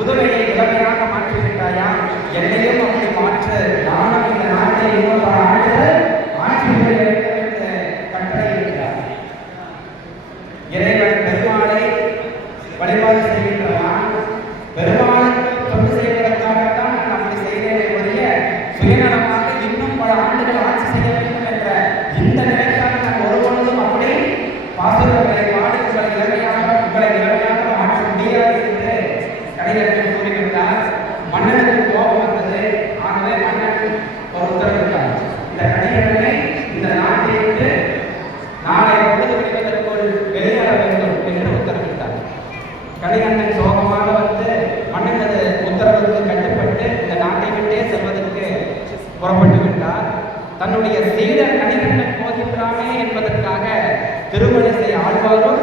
புதுவையை இளமையாக மாற்றிவிட்டாயா? என்னையும் அப்படி மாற்ற நானும் இந்த நாட்டை இன்னொரு ஆண்டுகள் ஆட்சி புரிய வேண்டும் என்று கட்டளையிட்டார். இறைவன் பெருமாளை வழிபாடு செய்கின்றவன். பெருமாளுக்கு தொண்டு செய்வதற்காகத்தான் நான் அப்படி செய்தேனே ஒழிய சுயநலமாக இன்னும் பல ஆண்டுகள் ஆட்சி செய்ய வேண்டும் என்ற இந்த நிலைக்காக நான் ஒருபொழுதும் அப்படி பாசுரங்களை பாடி உங்களை இளமையாக மாற்ற முடியாது என்று கடிதத்தில் கூறிவிட்டார். மன்னனுக்கு கோபம் வந்தது. ஆகவே மன்னன் ஒரு உத்தரவிட்டார். இந்த கடிதங்களை இந்த நாட்டை விட்டு நாளை பொழுது விடுவதற்குள் வெளியேற வேண்டும் என்று உத்தரவிட்டார். கலிகண்ணன் சோகமாக வந்து மன்னனது உத்தரவுக்கு கட்டுப்பட்டு இந்த நாட்டை விட்டே செல்வதற்கு புறப்பட்டு விட்டார். தன்னுடைய சீடர் கலிகண்ணன் போகின்றானே என்பதற்காக திருமணிசை ஆழ்வாரும்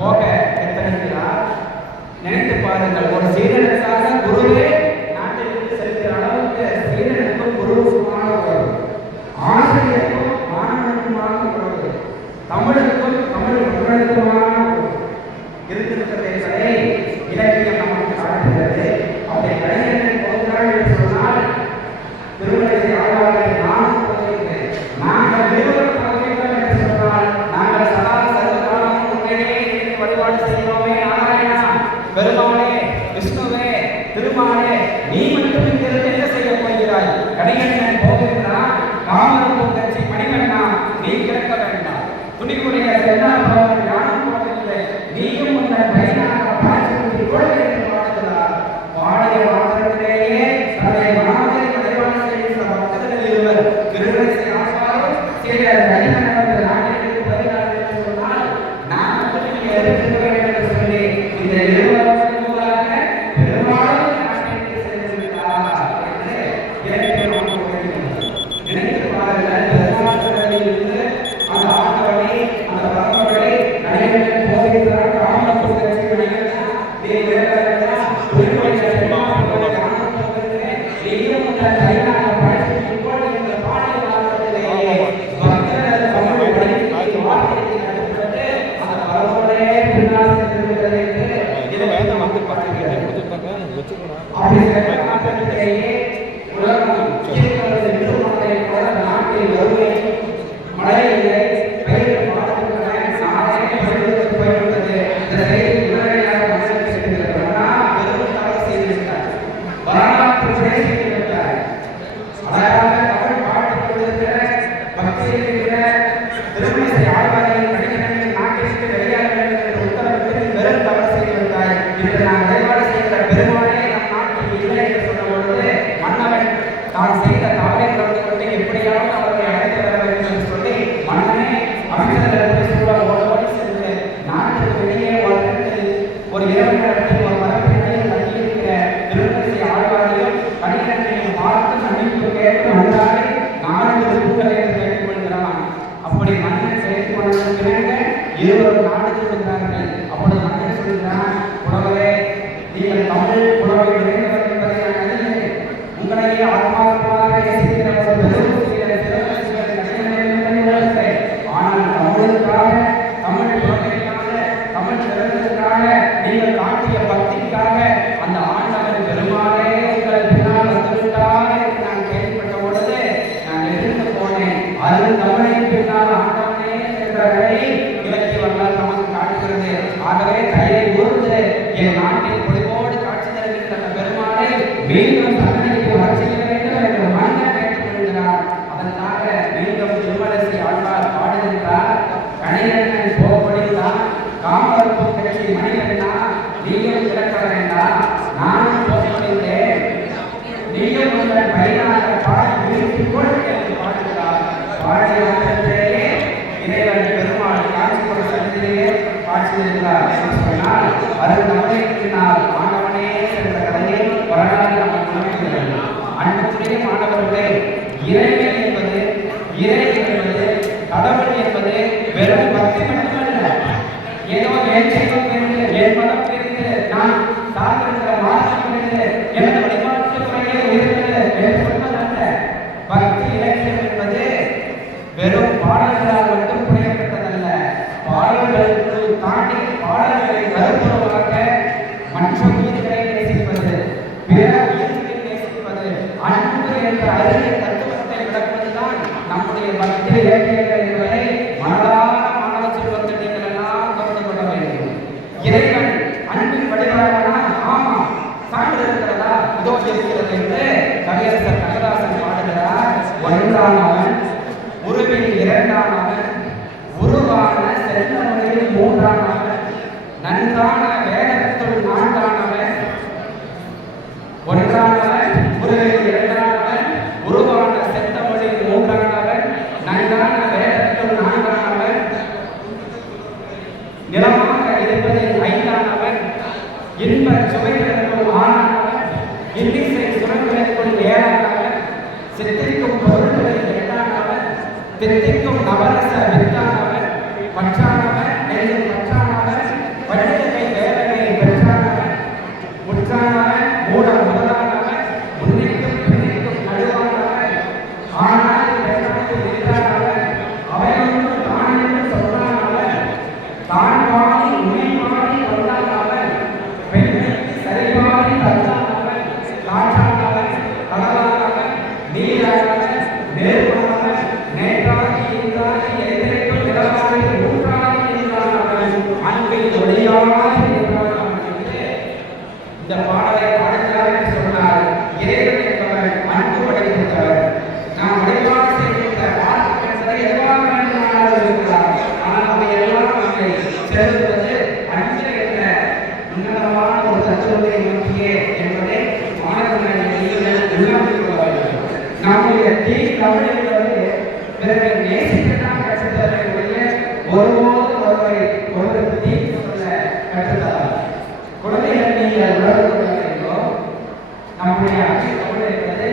போக எத்தனைக்கிறார். நினைத்து பாருங்கள், ஒரு சீடனுக்காக குருவே நாட்டை விட்டு செல்கிற அளவுக்கு சீடனுக்கும் குருவுக்குமான உறவு, ஆசிரியருக்கும் மாணவனுக்குமான உறவு, தமிழுக்கும் தமிழ் மக்களுக்குமான இருந்திருக்கிறது என்பதை இலக்கியம் நமக்கு காட்டுகிறது. அப்படி கலைஞர்கள் போகிறார்கள் என்று சொன்னால் திருமணத்தை ஆழ்வாரை நானும் போகிறேன், நாங்கள் இருவரும் போகிறோம் என்று சொன்னால் நாங்கள் சதா சர்வகாலமும் உண்மையே வழிபாடு செய்கிறோமே. நாராயணா, பெருமாளே, விஷ்ணுவே, திருமாலே, நீ மட்டும் இங்கிருந்து என்ன செய்ய போகிறாய்? கலைஞர்கள் போகின்றான். காமரூபம் கட்சி மணிமண்ணா, நீ கிடக்க வேண்டாம். துணிக்குடைய சென்றால் போவது யாரும் போவதில்லை. நீயும் உன்னை பையனாக பாய்ச்சி குழந்தைகள் வாழ்கிறார். பாடிய மாத்திரத்திலேயே தன்னை மனதை வழிபாடு செய்கின்ற பக்தர்கள் இருவர் திருமணிசை ஆழ்வாரும் சீடர் கலிகண்ணன் நாட்டிற்கு வருகிறார் என்று சொன்னால் நான் முதலில் எதிர்க்க வேண்டும் என்று சொல்லி இந்த இருவரும் மூலமாக பெரும்பாலும் நாட்டிற்கு சென்றிருக்கிறார் என்று இலக்கியம் நமக்கு உரைக்கிறது. நினைத்து பாருங்கள், பெருமாள் இருந்து அந்த ஆண்டவனை அந்த பரம்பரை கலிகண்ணன் போகிறார். காமரூபம் கட்சி மணிமண்ணா, நீ கிடக்க வேண்டாம். துணிக்குடைய சென்றால் போவது யாரும் போவதில்லை. நீயும் உன்னை பையனாக பாய்ச்சி இந்த பாடிய மாத்திரத்திலேயே பக்தர்கள் தமிழ் படித்து வார்த்தையை கட்டுப்பட்டு அந்த பரம்பரையே பின்னால் சென்றிருக்கிறது என்று இலக்கியம் நமக்கு காட்டுகிறது. அப்படி சென்றாலேயே உலகம் சீர்கிறது. திருமணத்தை போல நாட்டில் ஒருமை மழை இல்லை, பயிர்கள் பாடுகின்றன, நாளே பயிர்களுக்கு போய்விட்டது. இந்த செய்தி உடனடியாக மனதில் செல்கிறது. பெரும் தவறு செய்திருக்கிறார். வரலாற்று பேசியிருக்கிறார். அழகாக தமிழ் பாட்டுக் கொண்டிருக்கிற பக்தியில் இருக்கிற திருமணிசை ஆழ்வாரை கடிதங்களில் நாட்டிற்கு வெளியாக வேண்டும் என்று உத்தரவிட்டு பெரும் தவறு செய்திருந்தார். இன்று நாம் வழிபாடு செய்கிற பெருமானே நம் நாட்டில் இல்லை என்று சொன்ன பொழுது மன்னவன் தான் செய்த தவறை கலந்து கொண்டு எப்படியாவது அவர்களை அழைத்து வர வேண்டும் என்று சொல்லி மன்னனே அமைச்சர்கள் சூழ ஓடோடி சென்று நாட்டுக்கு வெளியே ஒரு இரவு நேரத்தில் ஒரு மரப்பினையில் தங்கியிருக்கிற திருமணிசை ஆழ்வாரையும் கடிதங்களையும் பார்த்து மன்னிப்பு கேட்டு வந்தாலே 4 பூக்களை கேட்டுக் கொள்கிறான். அப்படி மன்னன் கேட்டுக் கொண்டதற்கு பிறகு இருவரும் நாடு திரும்புகிறார்கள். அப்பொழுது மன்னன் சொல்கிறான், புலவரே, நீங்கள் தமிழ் புலவை நிறைந்தவர் என்பதை நான் அறிகிறேன். உங்களையே ஆத்மார்த்தமாக நேசிக்கிற ஒரு பெரும் சீடர் திருமணிசையர் கடிதங்களை உணர்கிறேன். ஆனால் தமிழுக்காக, தமிழ் புலமைக்காக, தமிழ் திறனுக்காக நீங்கள் காட்டிய பக்திக்காக அந்த ஆண்டவர் பெருமாளே உங்கள் பின்னால் வந்துவிட்டார் என்று நான் கேள்விப்பட்ட பொழுது நான் எதிர்த்து போனேன். அது தமிழின் பின்னால் ஆண்டவனே என்ற கதை இலக்கிய வரலாறு நமக்கு காட்டுகிறது. ஆகவே கையை ஊர்ந்து என் நாட்டில் பொலிவோடு காட்சி தருகின்ற அந்த பெருமாளை மீண்டும் தன்னைக்கு வச்சிக்க வேண்டும் என்று மன்னன் கேட்டுக்கொள்கிறார். அதற்காக மீண்டும் திருமணிசை ஆழ்வார் பாடுகின்றார். கலிகண்ணன் போகப்படுகிறார். காமரூபம் கட்சி மணிமண்ணா, நீயும் கிடக்க வேண்டாம். நானும் போகப்படுகிறேன். நீயும் உங்கள் பையனாக பாடி வீழ்த்திக்கொள் என்று பாடுகிறார். பாடிய மாத்திரத்திலேயே இறைவன் பெருமாள் காட்சி கொண்ட சன்னதியிலே காட்சி இருக்கிறார் என்று சொன்னால் அது நம்மை பின்னால் ஆண்டவனே என்ற கதையை வரலாறு நமக்கு உணர்த்துகிறது. அன்புக்குரிய மாணவர்களே, இறைவன் என்பது, இறை என்பது, கடவுள் என்பது வெறும் பக்தி மட்டுமல்ல. ஏதோ என் செய்வம் என்று, என் மதம் என்று, நான் சார்ந்திருக்கிற மாற்றம் என்று, எனது வழிபாட்டு முறையை உயர்ந்தது என்று சொன்னதல்ல. பக்தி இலக்கியம் என்பது வெறும் பாடல்களால் மட்டும் புரியப்பட்டதல்ல. பாடல்களுக்கு தாண்டி பாடல்களை கருத்துருவாக மற்ற உயிர்களை நேசிப்பது, வந்தோடிருக்கிறது என்று கவியரசர் கண்ணதாசன் பாடுகிறார். ஒன்றானவன் உருவில் இரண்டானவன் உருவான செல்வங்களில் மூன்றானவன் நன்றான வேடத்துள் நான்கானவன். ஒன்றானவன் உருவில் இரண்டானவன் உருவான செந்தமிழில் மூன்றானவன் நன்றான வேடத்துள் நான்கானவன் நிலமாக இருப்பதில் ஐந்தானவன் இன்ப சுவைகளுக்குள் ஆறானவன் இன்னிசை சுரங்களுக்குள் ஏழானவன் சித்திக்கும் பொருள்களில் எட்டானவன் தித்திக்கும் நவரச வித்தானவன் பற்றானவன் நெல்லில் பற்றானவன் வள்ளிகை வேதனை பெற்றானவன் முற்றானவன் மூட முதலானவன் முன்னிக்கும் பின்னிக்கும் நடுவானவன் ஆனால் பெற்றானது நின்றானவன் அவையொன்று தானென்று சொன்னானவன் தான் பாடி உயிர்பாடி கொண்டானவன் பெண்மைக்கு சரிபாடி தந்தானவன் காற்றானவன் கடலானவன் நீரானவன் நேர்மானவன் நேற்றாகி இன்றாகி எதிரைக்கும் நிலவாகி ஊற்றாகி நின்றானவன் அன்பில் ஒளியாகி நின்றானவன் என்று இந்த பாடலை பாடுகிறார் என்று சொன்னார். இறைவன் என்பவன் அன்பு படைத்தவர். நாம் வழிபாடு செய்கின்ற வாழ்க்கை என்பதை எதுவாக வேண்டுமானாலும் இருக்கிறார். ஆனால் அவை எல்லாம் நம்மை செலுத்துவது அன்பு என்ற உன்னதமான ஒரு தத்துவத்தை நோக்கியே என்பதை மாணவர்கள் உள்ளாமல் கொள்ள வேண்டும். நம்முடைய தமிழ் என்பது பிறரை நேசிக்கத்தான் கற்றுத்தரக்கூடிய ஒருபோது ஒருவருக்கு தீர்ப்பு சொல்ல கற்றுத்தரார். குழந்தைகள் நீங்கள் உணர்ந்து கொள்ள வேண்டும். நம்முடைய அச்சு தமிழ் என்பது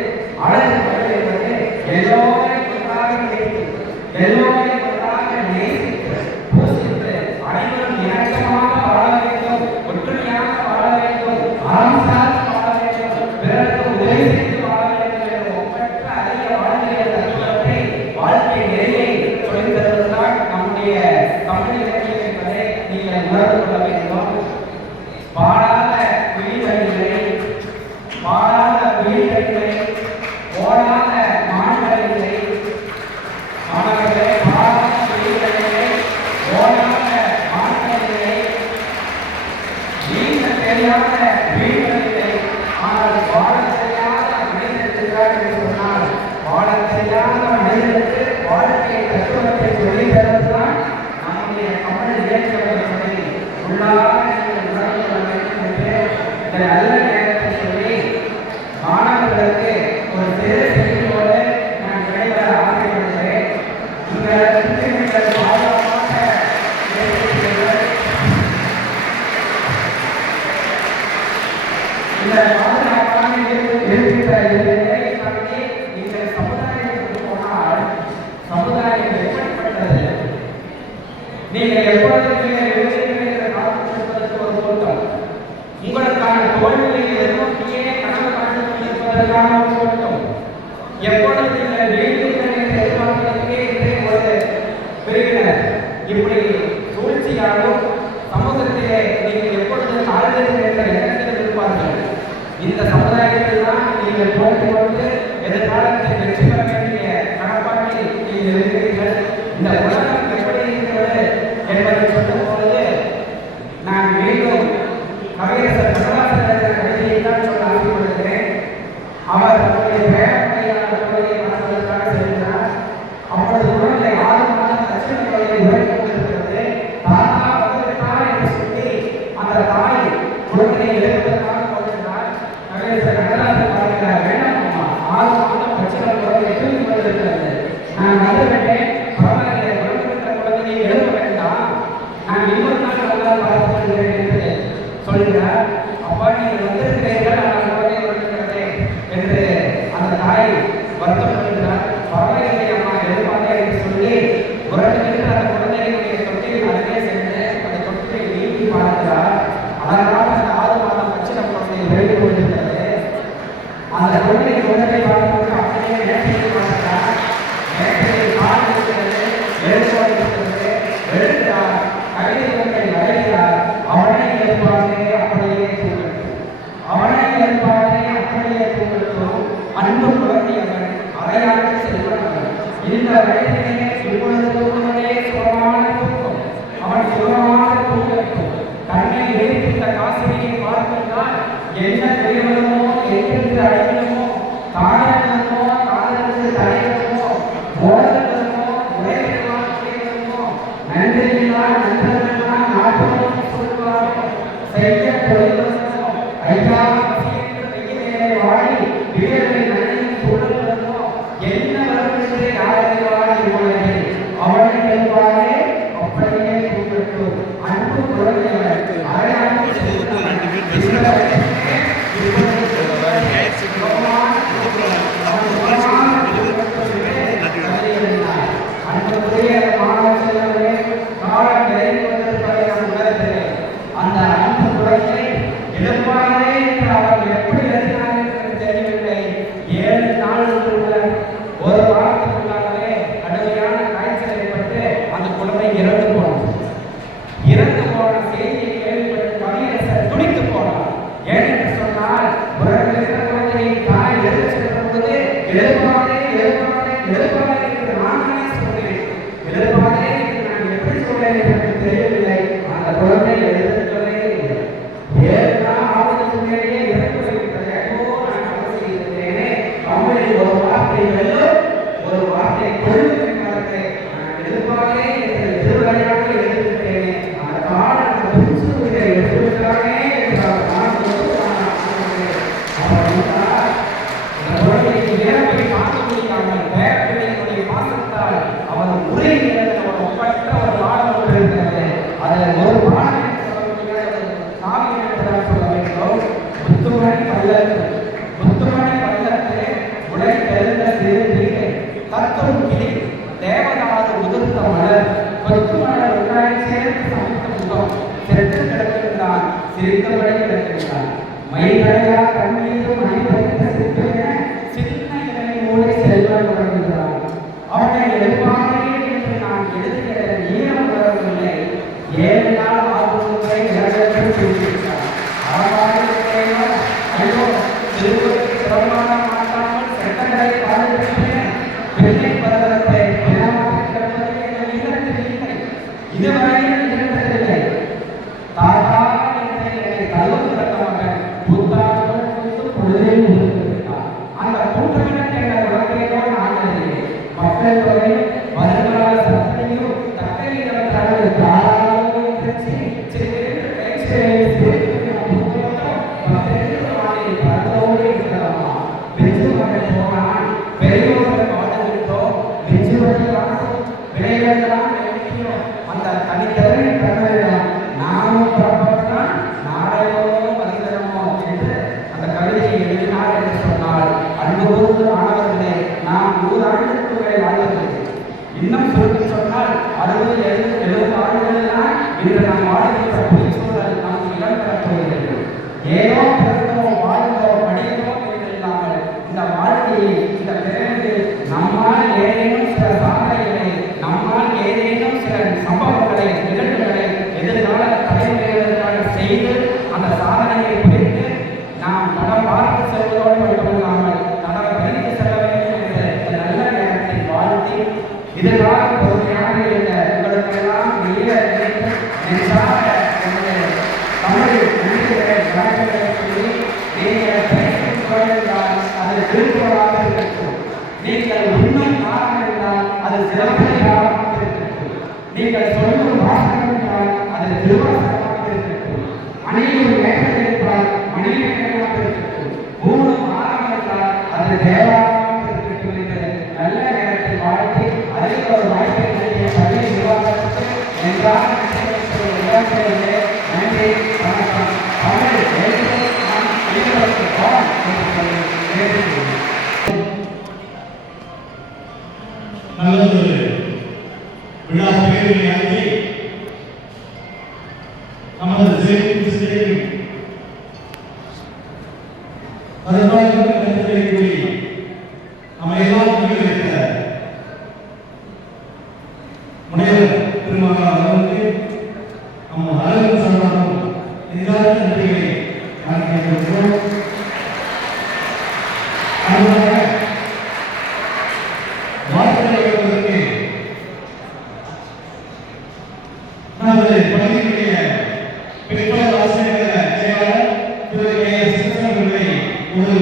அழகு தமிழ் என்பது எல்லோரையும் ஒன்றாக நேசித்து எல்லோரையும் ஒன்றாக நேசித்து பூசித்து அனைவரும் இணக்கமாக வாழ வேண்டும், ஒற்றுமையாக வாழ வேண்டும், அறம் சார்ந்து வாழ வேண்டும், பிறருக்கு உதவி செய்து வாழ வேண்டும் என்ற ஒப்பற்ற அரிய வாழ்க்கை தத்துவத்தை வாழ்க்கை நெறியை சொல்லித் தருவதுதான் நம்முடைய தமிழ் இலக்கியம் என்பதை நீங்கள் உணர்ந்து கொள்ள வேண்டும். பாடாத குயில்களை ஓடாத மான்களை மாணவர்களே பாடாத குயில்களை ஓடாத மான்களை நீங்க தெரியாத வீடுகளில்லை. ஆனால் வாழ தெரியாத மனிதனுக்கு என்று சொன்னால் வாழ தெரியாத மனிதனுக்கு வாழ்க்கை தத்துவத்தை சொல்லித் தருவதுதான் நம்முடைய தமிழ் இலக்கியம் என்பதை உள்ளாக நீங்கள் உணர்ந்து கொள்ள வேண்டும் என்று இந்த நல்ல நேரத்தை சொல்லி மாணவர்களுக்கு ஒரு சிறு செய்தியோடு நான் விடைபெற ஆசைப்படுகிறேன். நீங்கள் பாதுகாப்பாக இந்த பாதுகாப்பான இருக்கிற நிலையை தாண்டி நீங்கள் சமுதாயத்துக்கு போனால் சமுதாயம் எப்படிப்பட்டது? நீங்கள் எப்பொழுது காத்துக்கொள்வதற்கு ஒரு கூட்டம், உங்களுக்கான தோல்வியை எதிர்நோக்கியே கனவு காத்துக் கொண்டிருப்பதற்கான ஒரு கூட்டம், எப்பொழுது நீங்கள் வீடுகளை எதிர்பார்ப்பதற்கே ஒரு பிரிவினர் இப்படி சூழ்ச்சியாலும் சமூகத்திலே நீங்கள் எப்பொழுது ஆழ்வீர்கள் என்ற எண்ணத்தில் இருப்பார்கள். இந்த சமுதாயத்தில் தான் நீங்கள் போட்டி கொண்டு எதிர்காலத்தில் வெற்றி பெற வேண்டிய கடப்பாட்டில் நீங்கள் இருக்கிறீர்கள். இந்த உலகம் எப்படி இருக்கிறது என்பதை சொல்லும் பொழுது நான் மீண்டும் கவியரசர் கண்ணதாசன் கவிதையை தான் சொல்ல ஆசைப்படுகிறேன். அவர் தன்னுடைய பேரப்பையான குழந்தையை வளர்ப்பதற்காக செல்கிறார். அப்பொழுது குழந்தை 6 மாதம் லட்சுமி குழந்தை உரைத்துக் கொண்டிருக்கிறது. தாத்தா வந்துவிட்டார் என்று சொல்லி அந்த தாய் குழந்தையை எழுப்பதற்காக போகிறார். கவியரசர் கண்ணதாசன் பார்க்கிறார், வேண்டாம் அம்மா, 6 மாதம் லட்சுமி குழந்தை தூங்கி கொண்டிருக்கிறது. நான் வந்துவிட்டேன், பரவாயில்லை, குழந்தை குழந்தையை எழுப்ப வேண்டாம், நான் இன்னொரு நாள் வந்தால் பார்த்துக் கொள்கிறேன் என்று சொல்கிறார். அப்பா நீங்கள் வந்திருக்கிறீர்கள், ஆனால் குழந்தை வருகிறது என்று அந்த தாய் வருத்தப்படுகிறார். பரவாயில்லை அம்மா, எழுப்பாதே என்று சொல்லி உறவுகின்ற அந்த குழந்தைகளுடைய தொட்டியில் அருகே சென்று அந்த தொட்டிலை நீக்கி பார்க்கிறார். அதனால் அந்த 6 மாதம் பச்சில குழந்தை விரைந்து கொண்டிருக்கிறது. அந்த குழந்தை குழந்தை பார்க்கும்போது அப்படியே நேற்றையை பார்க்கிறார். நேற்றையை கால் இருக்கிறது, எழுப்பாடுகிறது, எழுதுகிறார், கவிதைகளை வரைகிறார். அவனை எழுப்பாதே அப்படியே தூங்கட்டும், அவனை எழுப்பாதே அப்படியே தூங்கட்டும், அன்பு குழந்தை அவன் அறையாக செல்வன். இந்த வயதிலே இப்பொழுது தூங்குவதே சுகமான தூக்கம், அவன் சுகமாக தூங்கட்டும். கண்ணை விரித்த காசினியை பார்க்கின்றால் என்ன தெரியவதுமோ எங்கெங்கு அழைக்கணுமோ, காரணமோ காரணத்துக்கு தலைவனமோ, ஓடணுமோ உழைக்கணுமா உழைக்கணுமோ, நன்றியில்லா நண்பர்களா நாட்டோடு சொல்வாரோ, செய்ய தொழிலோ, ஐயா வெயிலே வாடி வீரரை நன்றியும் சுழல்வதோ, என்ன வருகிறது யாரைவாடி உலகை அவனை என்பாரே அப்படியே கூப்பிட்டோம். அன்பு குழந்தைகள் அரையாண்டு அந்த அன்பு குழந்தை எழுப்பாரே என்று அவர் எப்படி எழுதினார் என்று தெரியவில்லை. 7 நாளுக்குள்ள ஒரு வாரத்துக்குள்ளாகவே கடுமையான காய்ச்சல் ஏற்பட்டு அந்த குழந்தை இறந்து போனார். இறந்து போன செய்தியை கேள்விப்பட்டு கவியரசர் துடித்து போனார். ஏனென்று சொன்னால் உலகில் குழந்தையை தாய் எழுத செல்லும்போது எழுப்பாதே எழுப்பாதே எழுப்பாதே என்று நானே சொன்னேன். எழுப்பாதே என்று நான் எப்படி சொன்னேன் என்று தெரியவில்லை. அந்த குழந்தை எழுதவே இல்லை. 7 நாள் ஆவதற்கு முன்னேயே இறந்து போய்விட்டது. ஐயோ நான் கவலை செய்திருந்தேனே, தமிழில் ஒரு வார்த்தை வெல்லும் ஒரு வார்த்தை கொள்ளும் என்பதற்கு நான் எழுப்பாதே என்று எதிர்வரையாக எழுதிவிட்டேனே. அந்த காலம் அந்த புதுசுகளை எழுதிவிட்டானே என்றால் நான் குழந்தைக்கு இறப்பை பார்க்க முடியாமல் பேரப்பிள்ளைகளுடைய பாசத்தால் அவர் உரை அவர் ஒப்பற்ற ஒரு பாடம் ஒன்று இருக்கிறது. அதில் ஒரு பாடம் என்று சொல்ல முடியாது, காவியம் என்றுதான் சொல்ல வேண்டும். முத்துமணி பள்ளத்து உடை தெரிந்த சிறு வீடு கத்தும் கிளி தேவதாறு உதிர்ந்த மலர் கொத்து மலர் உண்டாய் சேர்ந்து சமைத்த முகம் செத்து கிடக்கின்றான், சிரித்தபடி கிடக்கின்றான். மைகளையா கண்ணீர் மணி பறித்த சிறுவன சின்ன இலை மூளை செல்வம் தொடங்குகிறான். அவனை எழுப்பாதே என்று நான் எழுதிய ஈரம் வரவில்லை. 7 நாள் ஆகுமுறை இறங்கி சொல்லிவிட்டார். ஐயோ திருப்பதி சிரமமான மாட்டாமல் செட்டங்களை பாடுகின்றேன். பெண்ணை பருவத்தை இதுவரையில் இருந்ததில்லை. தாத்தா என்ற என்னை தழுவு கட்டமாக புத்தாண்டுகள் குறித்து பொழுதே முடித்துவிட்டார். அந்த கூட்டமிடத்தை உலகையோடு ஆனதில்லை. மக்கள் தொகை வருங்கால சத்தையும் தக்கையிடம் தனது தாராளமாக திருச்சி சிறிது கைசேரி அந்த தனித்தவரை கருவிடம் நாமும் புறப்பட்டால் நாளையோ மனிதனமோ என்று அந்த கவிதையை எழுதினார் என்று சொன்னால் அன்போடு மாணவர்களே நாம் 100 ஆண்டுக்கு மேல் வாழ்வதில்லை. இன்னும் சொல்லி சொன்னால் 60, 70 ஆண்டுகளில்தான் இன்று நாம் வாழ்கின்ற பொய் சூழல் நமக்கு இடம் பெறப்போகிறது. ஏதோ பிறந்தோம் வாழ்ந்தோம் படித்தோம் என்று இல்லாமல் இந்த வாழ்க்கையை இந்த பிறகு நம்மால் ஏதேனும் சில சாதனைகளை நம்மால் ஏதேனும் சில சம்பவங்களை நிகழ்வுகளை எதிர்கால தலைமுறைகளுக்காக செய்து அந்த சாதனையை குறித்து நாம் தடம் பார்த்து செல்வதோடு மட்டுமில்லாமல் தடம் கழித்து செல்ல வேண்டும் என்ற இந்த நல்ல நேரத்தை வாழ்த்தி எதிர்கால பொறுமையாக இருந்த உங்களுக்கெல்லாம் நெஞ்சாக தமிழில் நன்றிகளை வழக்குகளை சொல்லி நீங்கள் பேசுகிறால் அது திருக்குறளாக இருக்கட்டும். நீங்கள் உண்ணும் காரணம் என்றால் அது சிறப்பாக இருக்கட்டும். நீங்கள் சொல்லும் வாசகம் என்றால் அது திருவாசகமாக இருக்கட்டும். அணியும் மேகலை என்றால் மணிமேகலாக இருக்கட்டும். ஊனும் ஆரம் என்றால் அது தேவாரமாக இருக்கட்டும் என்று நல்ல நேரத்தில் வாழ்த்தி அதில் ஒரு வாய்ப்பை நல்கிய பள்ளி நிர்வாகத்துக்கு என்றால் நன்றி வணக்கம். தமிழ் எழுத்தை நாம் ஈடுபடுத்துவோம் என்று சொல்லி கேட்டுக்கொள்கிறேன். நல்லதொரு விழா பேருரையாற்றி நமது சிறையில் வருவாய்க்கு கருத்துக்களை கூறி நம்ம எல்லாம் முன்வைத்த முனைவர் திருமகன் அவர்களுக்கு நம்ம அரங்கு சார்பாகவும் எதிராக நன்றிகளை நான் கேட்டுக்கொள்கிறோம். நமது பள்ளியினுடைய பிற்கால ஆசிரியர் செயலாளர் திரு கே.எஸ். அவர்களை ஒரு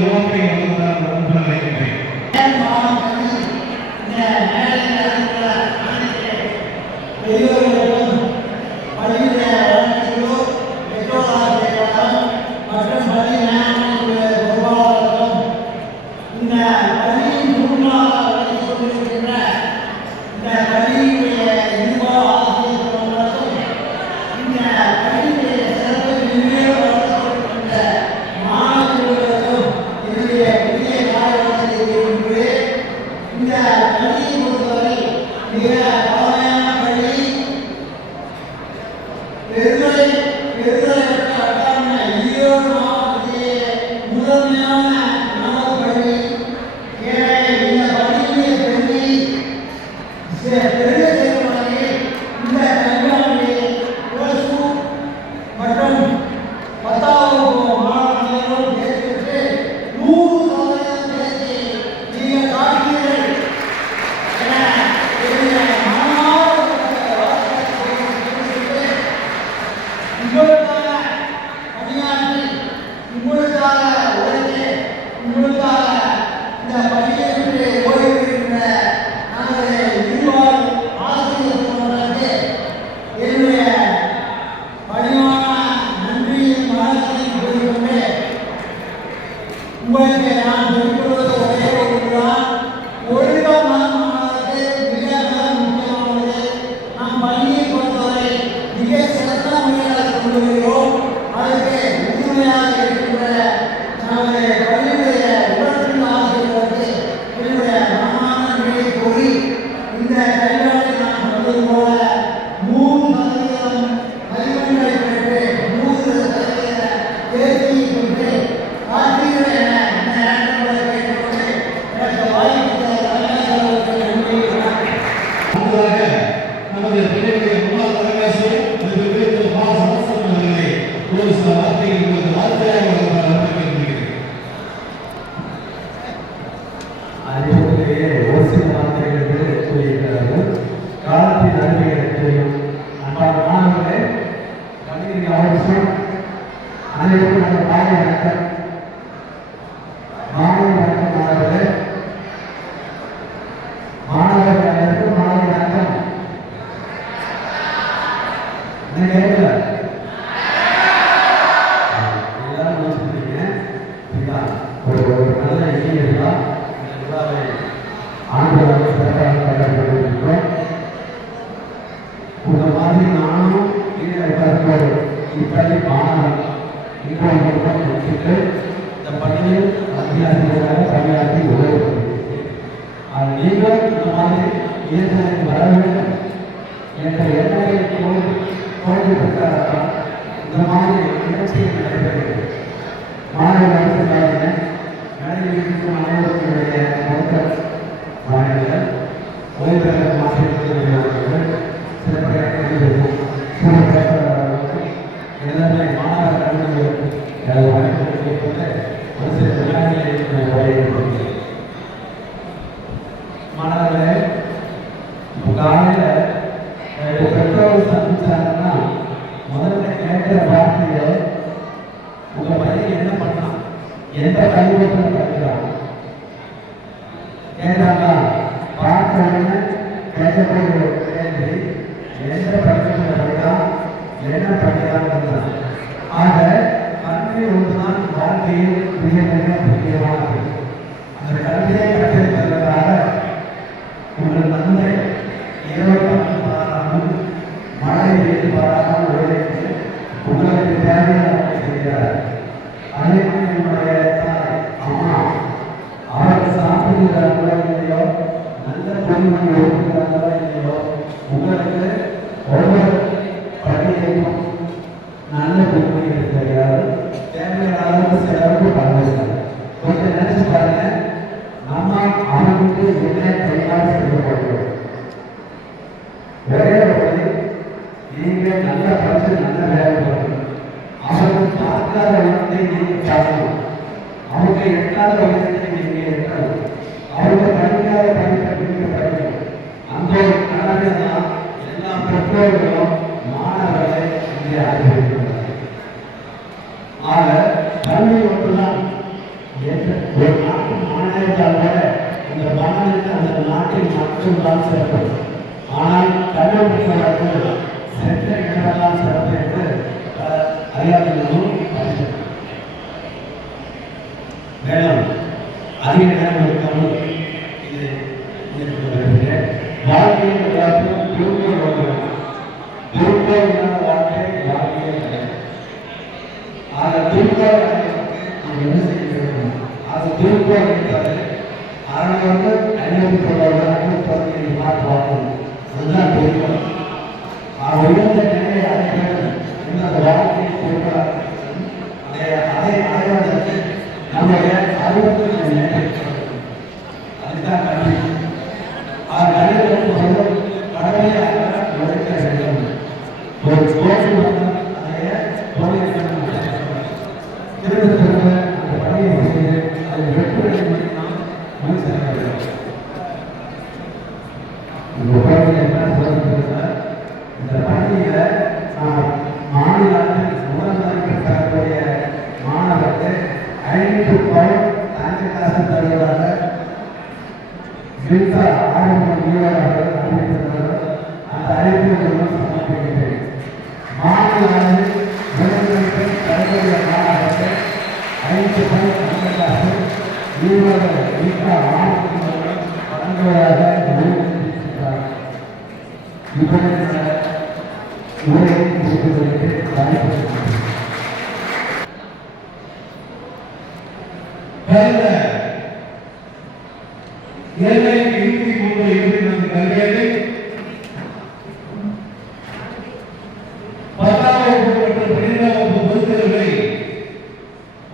உங்களுக்காக இந்த பள்ளியை விட்டு ஓய்வு பெறுகின்ற நமது இருவாழ் ஆசிரியர் தோழர்களுக்கு என்னுடைய பணிவான நன்றியும் வணக்கத்தையும் கூறிக்கொண்டு உங்களுக்கு நான் சொல்லிக்கொள்வது ஒரே ஒன்றுதான். ஒழுக்கமான மாணவர்களுக்கு மிக மிக முக்கியமானது. நம் பள்ளியை பொறுத்தவரை மிக சிறந்த முறையில் கொண்டு வருகிறோம். அதற்கு உறுதுணையாக இருக்கின்ற நமது பள்ளியுடைய உடற்பின் ஆசிரியர்களுக்கு என்னுடைய மனமான நன்றியை கூறி இந்த கல்வியாளர் நான் சொன்னது போல 3% மதிப்பெண்களை பெற்று 100% தேர்ச்சியை பெற்று காட்டுகிறேன் என இந்த நேரத்தில் கேட்டுக்கொண்டு எனக்கு வாய்ப்பு தலைமையாளர்களுக்கு நன்றி வணக்கம். அடுத்ததாக நமது பிள்ளைகளுடைய முன்னாள் தலைமையாசிரியர் திரு திரு மா சமஸ்தன் அவர்களை ஒரு சில வார்த்தைகள் உங்களுக்கு வார்த்தையாக வழங்குகிறேன். அறிவுரையே ஒரு சில வார்த்தைகள் கூறியிருக்கிறார்கள். காலத்தின் அறிவியலை தெரியும். அன்பான மாணவர்களே, கணினி அவசியம். அனைவருக்கும் நம்ம மாலை வணக்கம். மாலை வணக்கம் மாணவர்களே. மாணவர்கள் அனைவருக்கும் மாலை வணக்கம். என்ன கேட்கல? எல்லாரும் யோசிக்கிறீங்க. ஒரு நல்ல இளைஞர்களா இந்த விழாவை ஆண்டுகளாக சிறப்பாக கொண்டாடிக்கொண்டிருக்கிறோம். இந்த மாதிரி நானும் கருத்தோடு இப்பள்ளி மாணவன் இன்றைய முடிச்சுட்டு இந்த பள்ளியில் அத்தியாசிரியராக பணியாற்றி உதவுகிறேன். அது நீங்களும் இந்த மாதிரி இயற்கைக்கு வர வேண்டும் என்ற எண்ணங்களை தோல்வி பெற்றால்தான் இந்த மாதிரி நிகழ்ச்சிகள் நடைபெறுகிறது. மாணவர்கள் மேடையில் இருக்கும் அனைவருடைய மருத்துவ மாணவர்கள் ஓய்வு பெற்ற மாணவர்கள் சில பேர் எல்லாருமே மாணவர் கல்விகள் ஒரு சில விழாக்களை மாணவர்களே, காலையில் பெற்றோர்கள் சந்திச்சாங்கன்னா முதல்ல கேட்கிற வார்த்தையை உங்கள் பையன் என்ன பண்ணலாம், எந்த கல்வியத்தில் படிக்கலாம் கேட்டாங்களா? பார்த்த உடனே கேட்கக்கூடிய கேள்வி எந்த படிக்கத்தில் படிக்கலாம், என்ன படிக்கலாம். ஆக கல்வி ஒன்றுதான் வாழ்க்கையில் மிக மிக முக்கியமானது. அந்த கல்வியை கற்றிருப்பதற்காக உங்கள் தந்தை இரவு பாராமல் மழை வெயில் பாராமல் உழைத்து உங்களுக்கு தேவையான செய்கிறார். அதே மாதிரி என்னுடைய தாய் அம்மா அவர் சாப்பிடுகிறார்களோ இல்லையோ, நல்ல பொருள்கள் ஒழுங்குகிறார்களோ இல்லையோ, உங்களுக்கு ஒவ்வொரு பள்ளியையும் நல்ல பொருட்கள் தெரியாது. தேவையான அளவுக்கு செலவுக்கு பரவாயில்லை. கொஞ்சம் நினைச்சு பாருங்க, நம்ம அவனுக்கு என்ன கையால் செய்யப்படுகிறோம். ஒரே வழி, நீங்க நல்ல படிச்சு நல்ல வேலை பண்ணணும். அவருக்கு பார்க்காத இடத்தை நீங்க சாப்பிடணும். அவங்க எட்டாத இடத்தை நீங்க எட்டணும். அவங்க படிக்காத படிப்பை நீங்க படிக்கணும். அந்த ஒரு கடமை தான் எல்லா பெற்றோர்களும் மாணவர்களை இங்கே ஆதரிக்கிறார்கள். ஆக கல்வி ஒன்றுதான் ஒரு நாட்டின் மாணவர்கள் கூட இந்த மாணவர்கள் அந்த நாட்டில் மட்டும்தான் சிறப்பு. ஆனால் கல்லூரிகள் சென்ற இடமெல்லாம் சிறப்பு என்று அறியாதவர்களும் மேலும் அதிக நேரம் இருக்காமல் இது வாழ்க்கையில் எல்லாத்தையும் திரும்ப திரும்ப வாழ்க்கை வாழ்க்கையே கிடையாது. ஆக திரும்ப நாம் என்ன செய்ய வேண்டும்? அது திரும்ப இருக்கிறது. அதனால் 515 மார்க் வாங்கணும். அதுதான் திரும்ப. உயர்ந்த நிலையை அடைய வேண்டும் என்ற வாழ்க்கையை கொடுக்கிறார். அதை அடைவதற்கு நம்முடைய அறிவுறுத்தல் நிலை அதுதான் கல்வி. கல்வி கடமையாக உழைக்க வேண்டும். ஒரு கோவில் அதைய தொழில் திரும்ப திரும்ப அந்த பணியை செய்து அதை வெற்றி நாம் மனுஷன் இந்த குழந்தை என்ன சொல்லுங்க. இந்த பள்ளியில மாநிலத்தில் முதல் தரக்கூடிய மாணவருக்கு 5 பவுன் சாயங்கால தலைவராக மின்சா ஆளுநர் வீரர்கள் அறிவித்துள்ளார்கள். அந்த அறிவிப்பை சமர்ப்பிக்கின்றேன். மாநில அரசு விலங்குகளுக்கு தலைவருடைய மாணவர்கள் 5 பேர் அங்கீகாரம் வீரர்கள் மின்சா ஆளுநர் வழங்குவதாக அறிவித்திருக்கிறார். இவருடைய உரையை கொடுப்பதற்கு வாய்ப்பு கடந்த 2023 கல்வியாண்டு 10ஆம் வகுப்பு மற்றும் 12ஆம் வகுப்பு பொதுத் தேர்வுகளை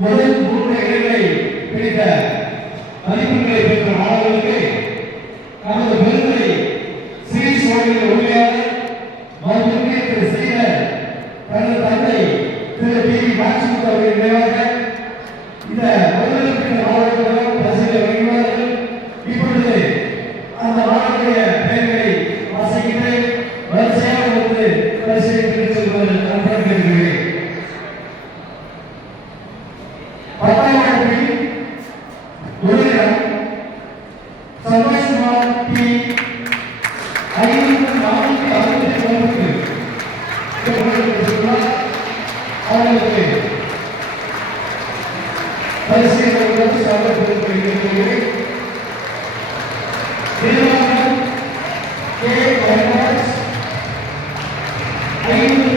முதல் 3 இடங்களை பிடித்த மதிப்பெண்களை பெற்ற மாணவர்களுக்கு நமது பெருமை ஸ்ரீ சுவாமியின் உண்மையாளர் மருத்துவ திரு ஸ்ரீதர் தனது தந்தை திரு டி மாட்சிமுத்து அவர்களின் நினைவாக இந்த முதலில் மாணவர்களும் பரிசுகளை வழங்குவார்கள். இப்பொழுது அந்த மாணவர்களுடைய பெயர்களை வாசிக்கிட்டு வரிசையாக வந்து பரிசுகளை பெற்றுச் செல்வார்கள். நான் கேட்கிறேன். 10ஆம் வகுப்பில் முதலிடம் சந்தோஷ்குமார் பி 564 அவர்களுக்கு பரிசீலனை சாதப்படுத்துகிறேன். நிர்வாகம் கே பரமாஸ் 10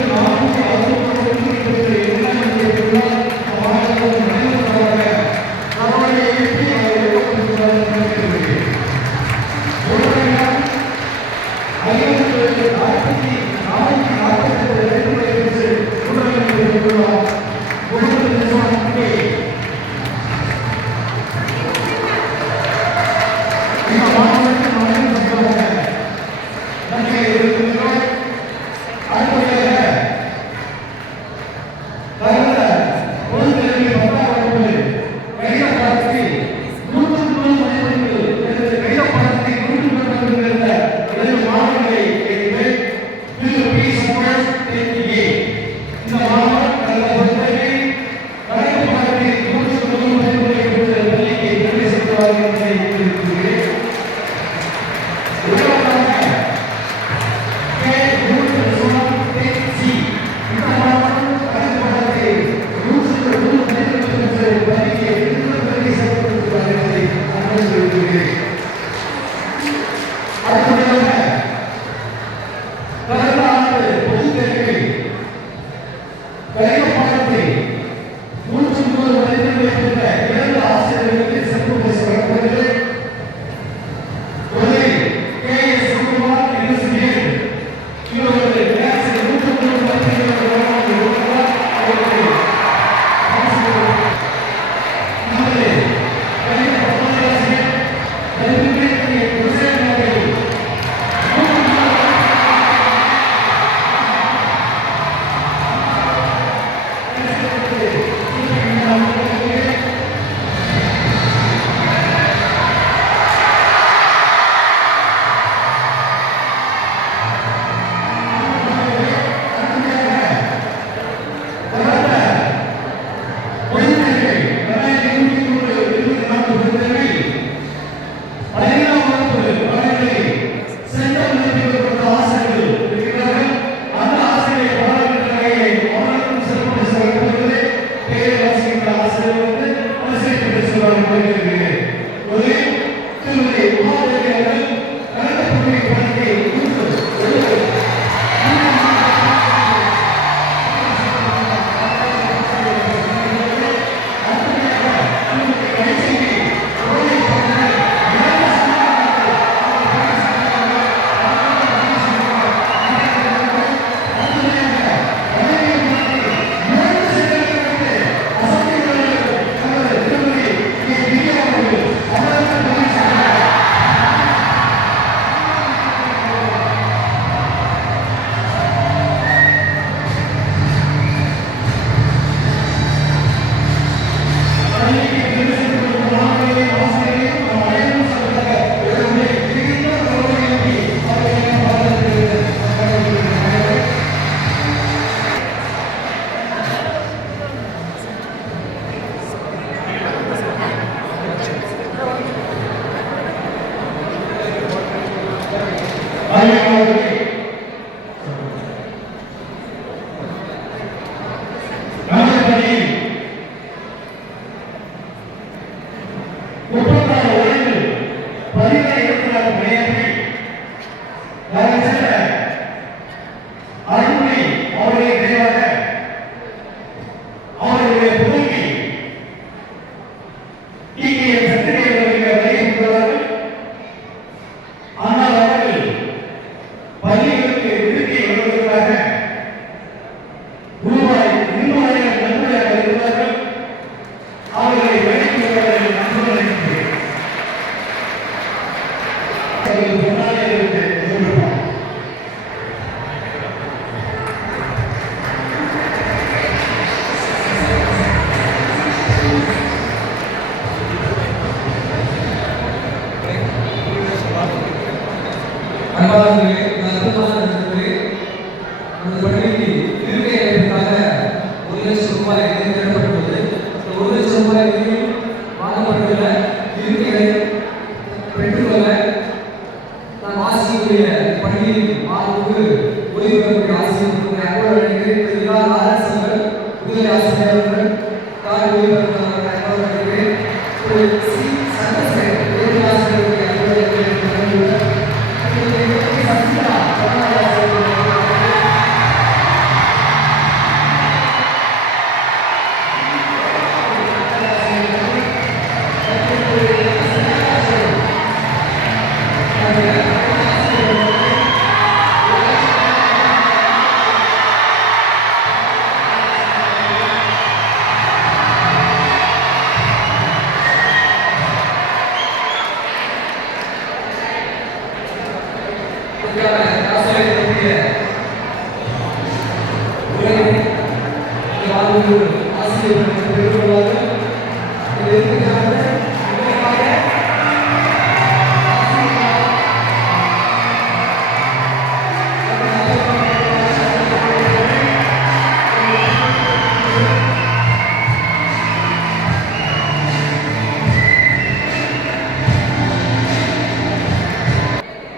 36 வருடங்கள் 17 இடங்களாக பணியாற்றி சென்ற அருள்மொழி அவர்களை நினைவாக அவர்களுடைய புதல்வி இங்கே சத்திரிகைகளுடைய வழிபடுவார்கள். ஆனால் அவர்கள் பள்ளிகளுக்கு விடுதியை வருவதற்காக ரூபாய் 200,000 நன்கொடையாக இருந்தார்கள். அவர்களை வழிபடுவார்கள் நன்கொடை அளிக்கிறேன். அவர்கள் சொன்னாலே சொல்லுவாங்க. அன்பாளர்களே, அற்புதமான நண்பர்களே, அந்த பள்ளிக்கு இருக்கை அமைப்பதற்காக 1 லட்சம் ரூபாய் நிதி திரட்டப்பட்டுள்ளது. இந்த 1 லட்சம் ரூபாய் நிதியில் வாங்கப்பட்டுள்ள இருக்கைகளை பெற்றுக்கொள்ள நாம் ஆசிரியருடைய பள்ளியில் மாணவருக்கு ஓய்வு பெறக்கூடிய ஆசிரியர்களுடைய அன்போடு அழைக்கிறேன். திரு ஆர்.எஸ். அவர்கள் உதவி ஆசிரியர் அவர்கள் கார் ஓய்வு பெறுவதற்காக அன்போடு அழைக்கிறேன். திரு சி. சந்திரசேகர் உதவி ஆசிரியருடைய அன்போடு அழைக்கிறேன்.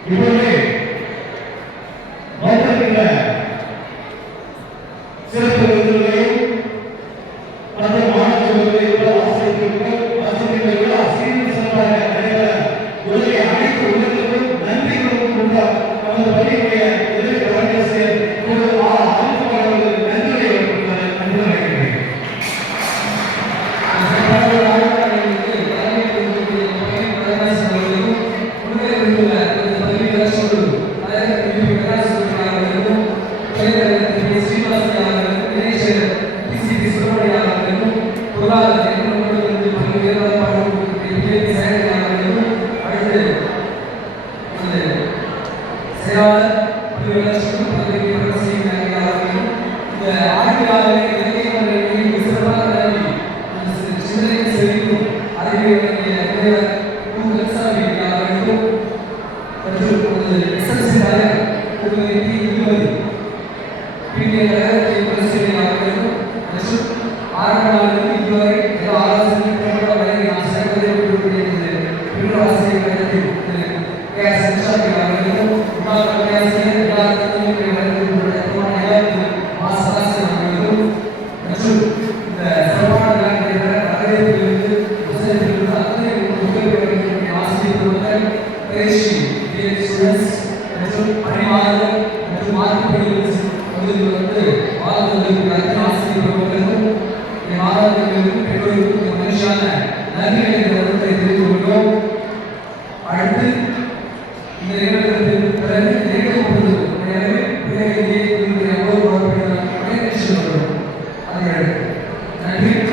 இப்பொழுது வந்திருக்கின்ற சிறப்பு விருதுகளையும் மற்றும் மாணவர்களுக்கு ஆசிரியர்களுக்கு ஆசிரியர்கள் சிறப்பாக நடைபெற உதவிய அனைத்து உள்ளங்களுக்கும் நன்றிகளும் கொண்டார் நமது பள்ளியுடைய உதவி வழங்காசிரியர் திரு ஆர். ஆனந்த் அவர்களுக்கு நன்றியை நன்றி வழங்குகிறேன். நன்றி.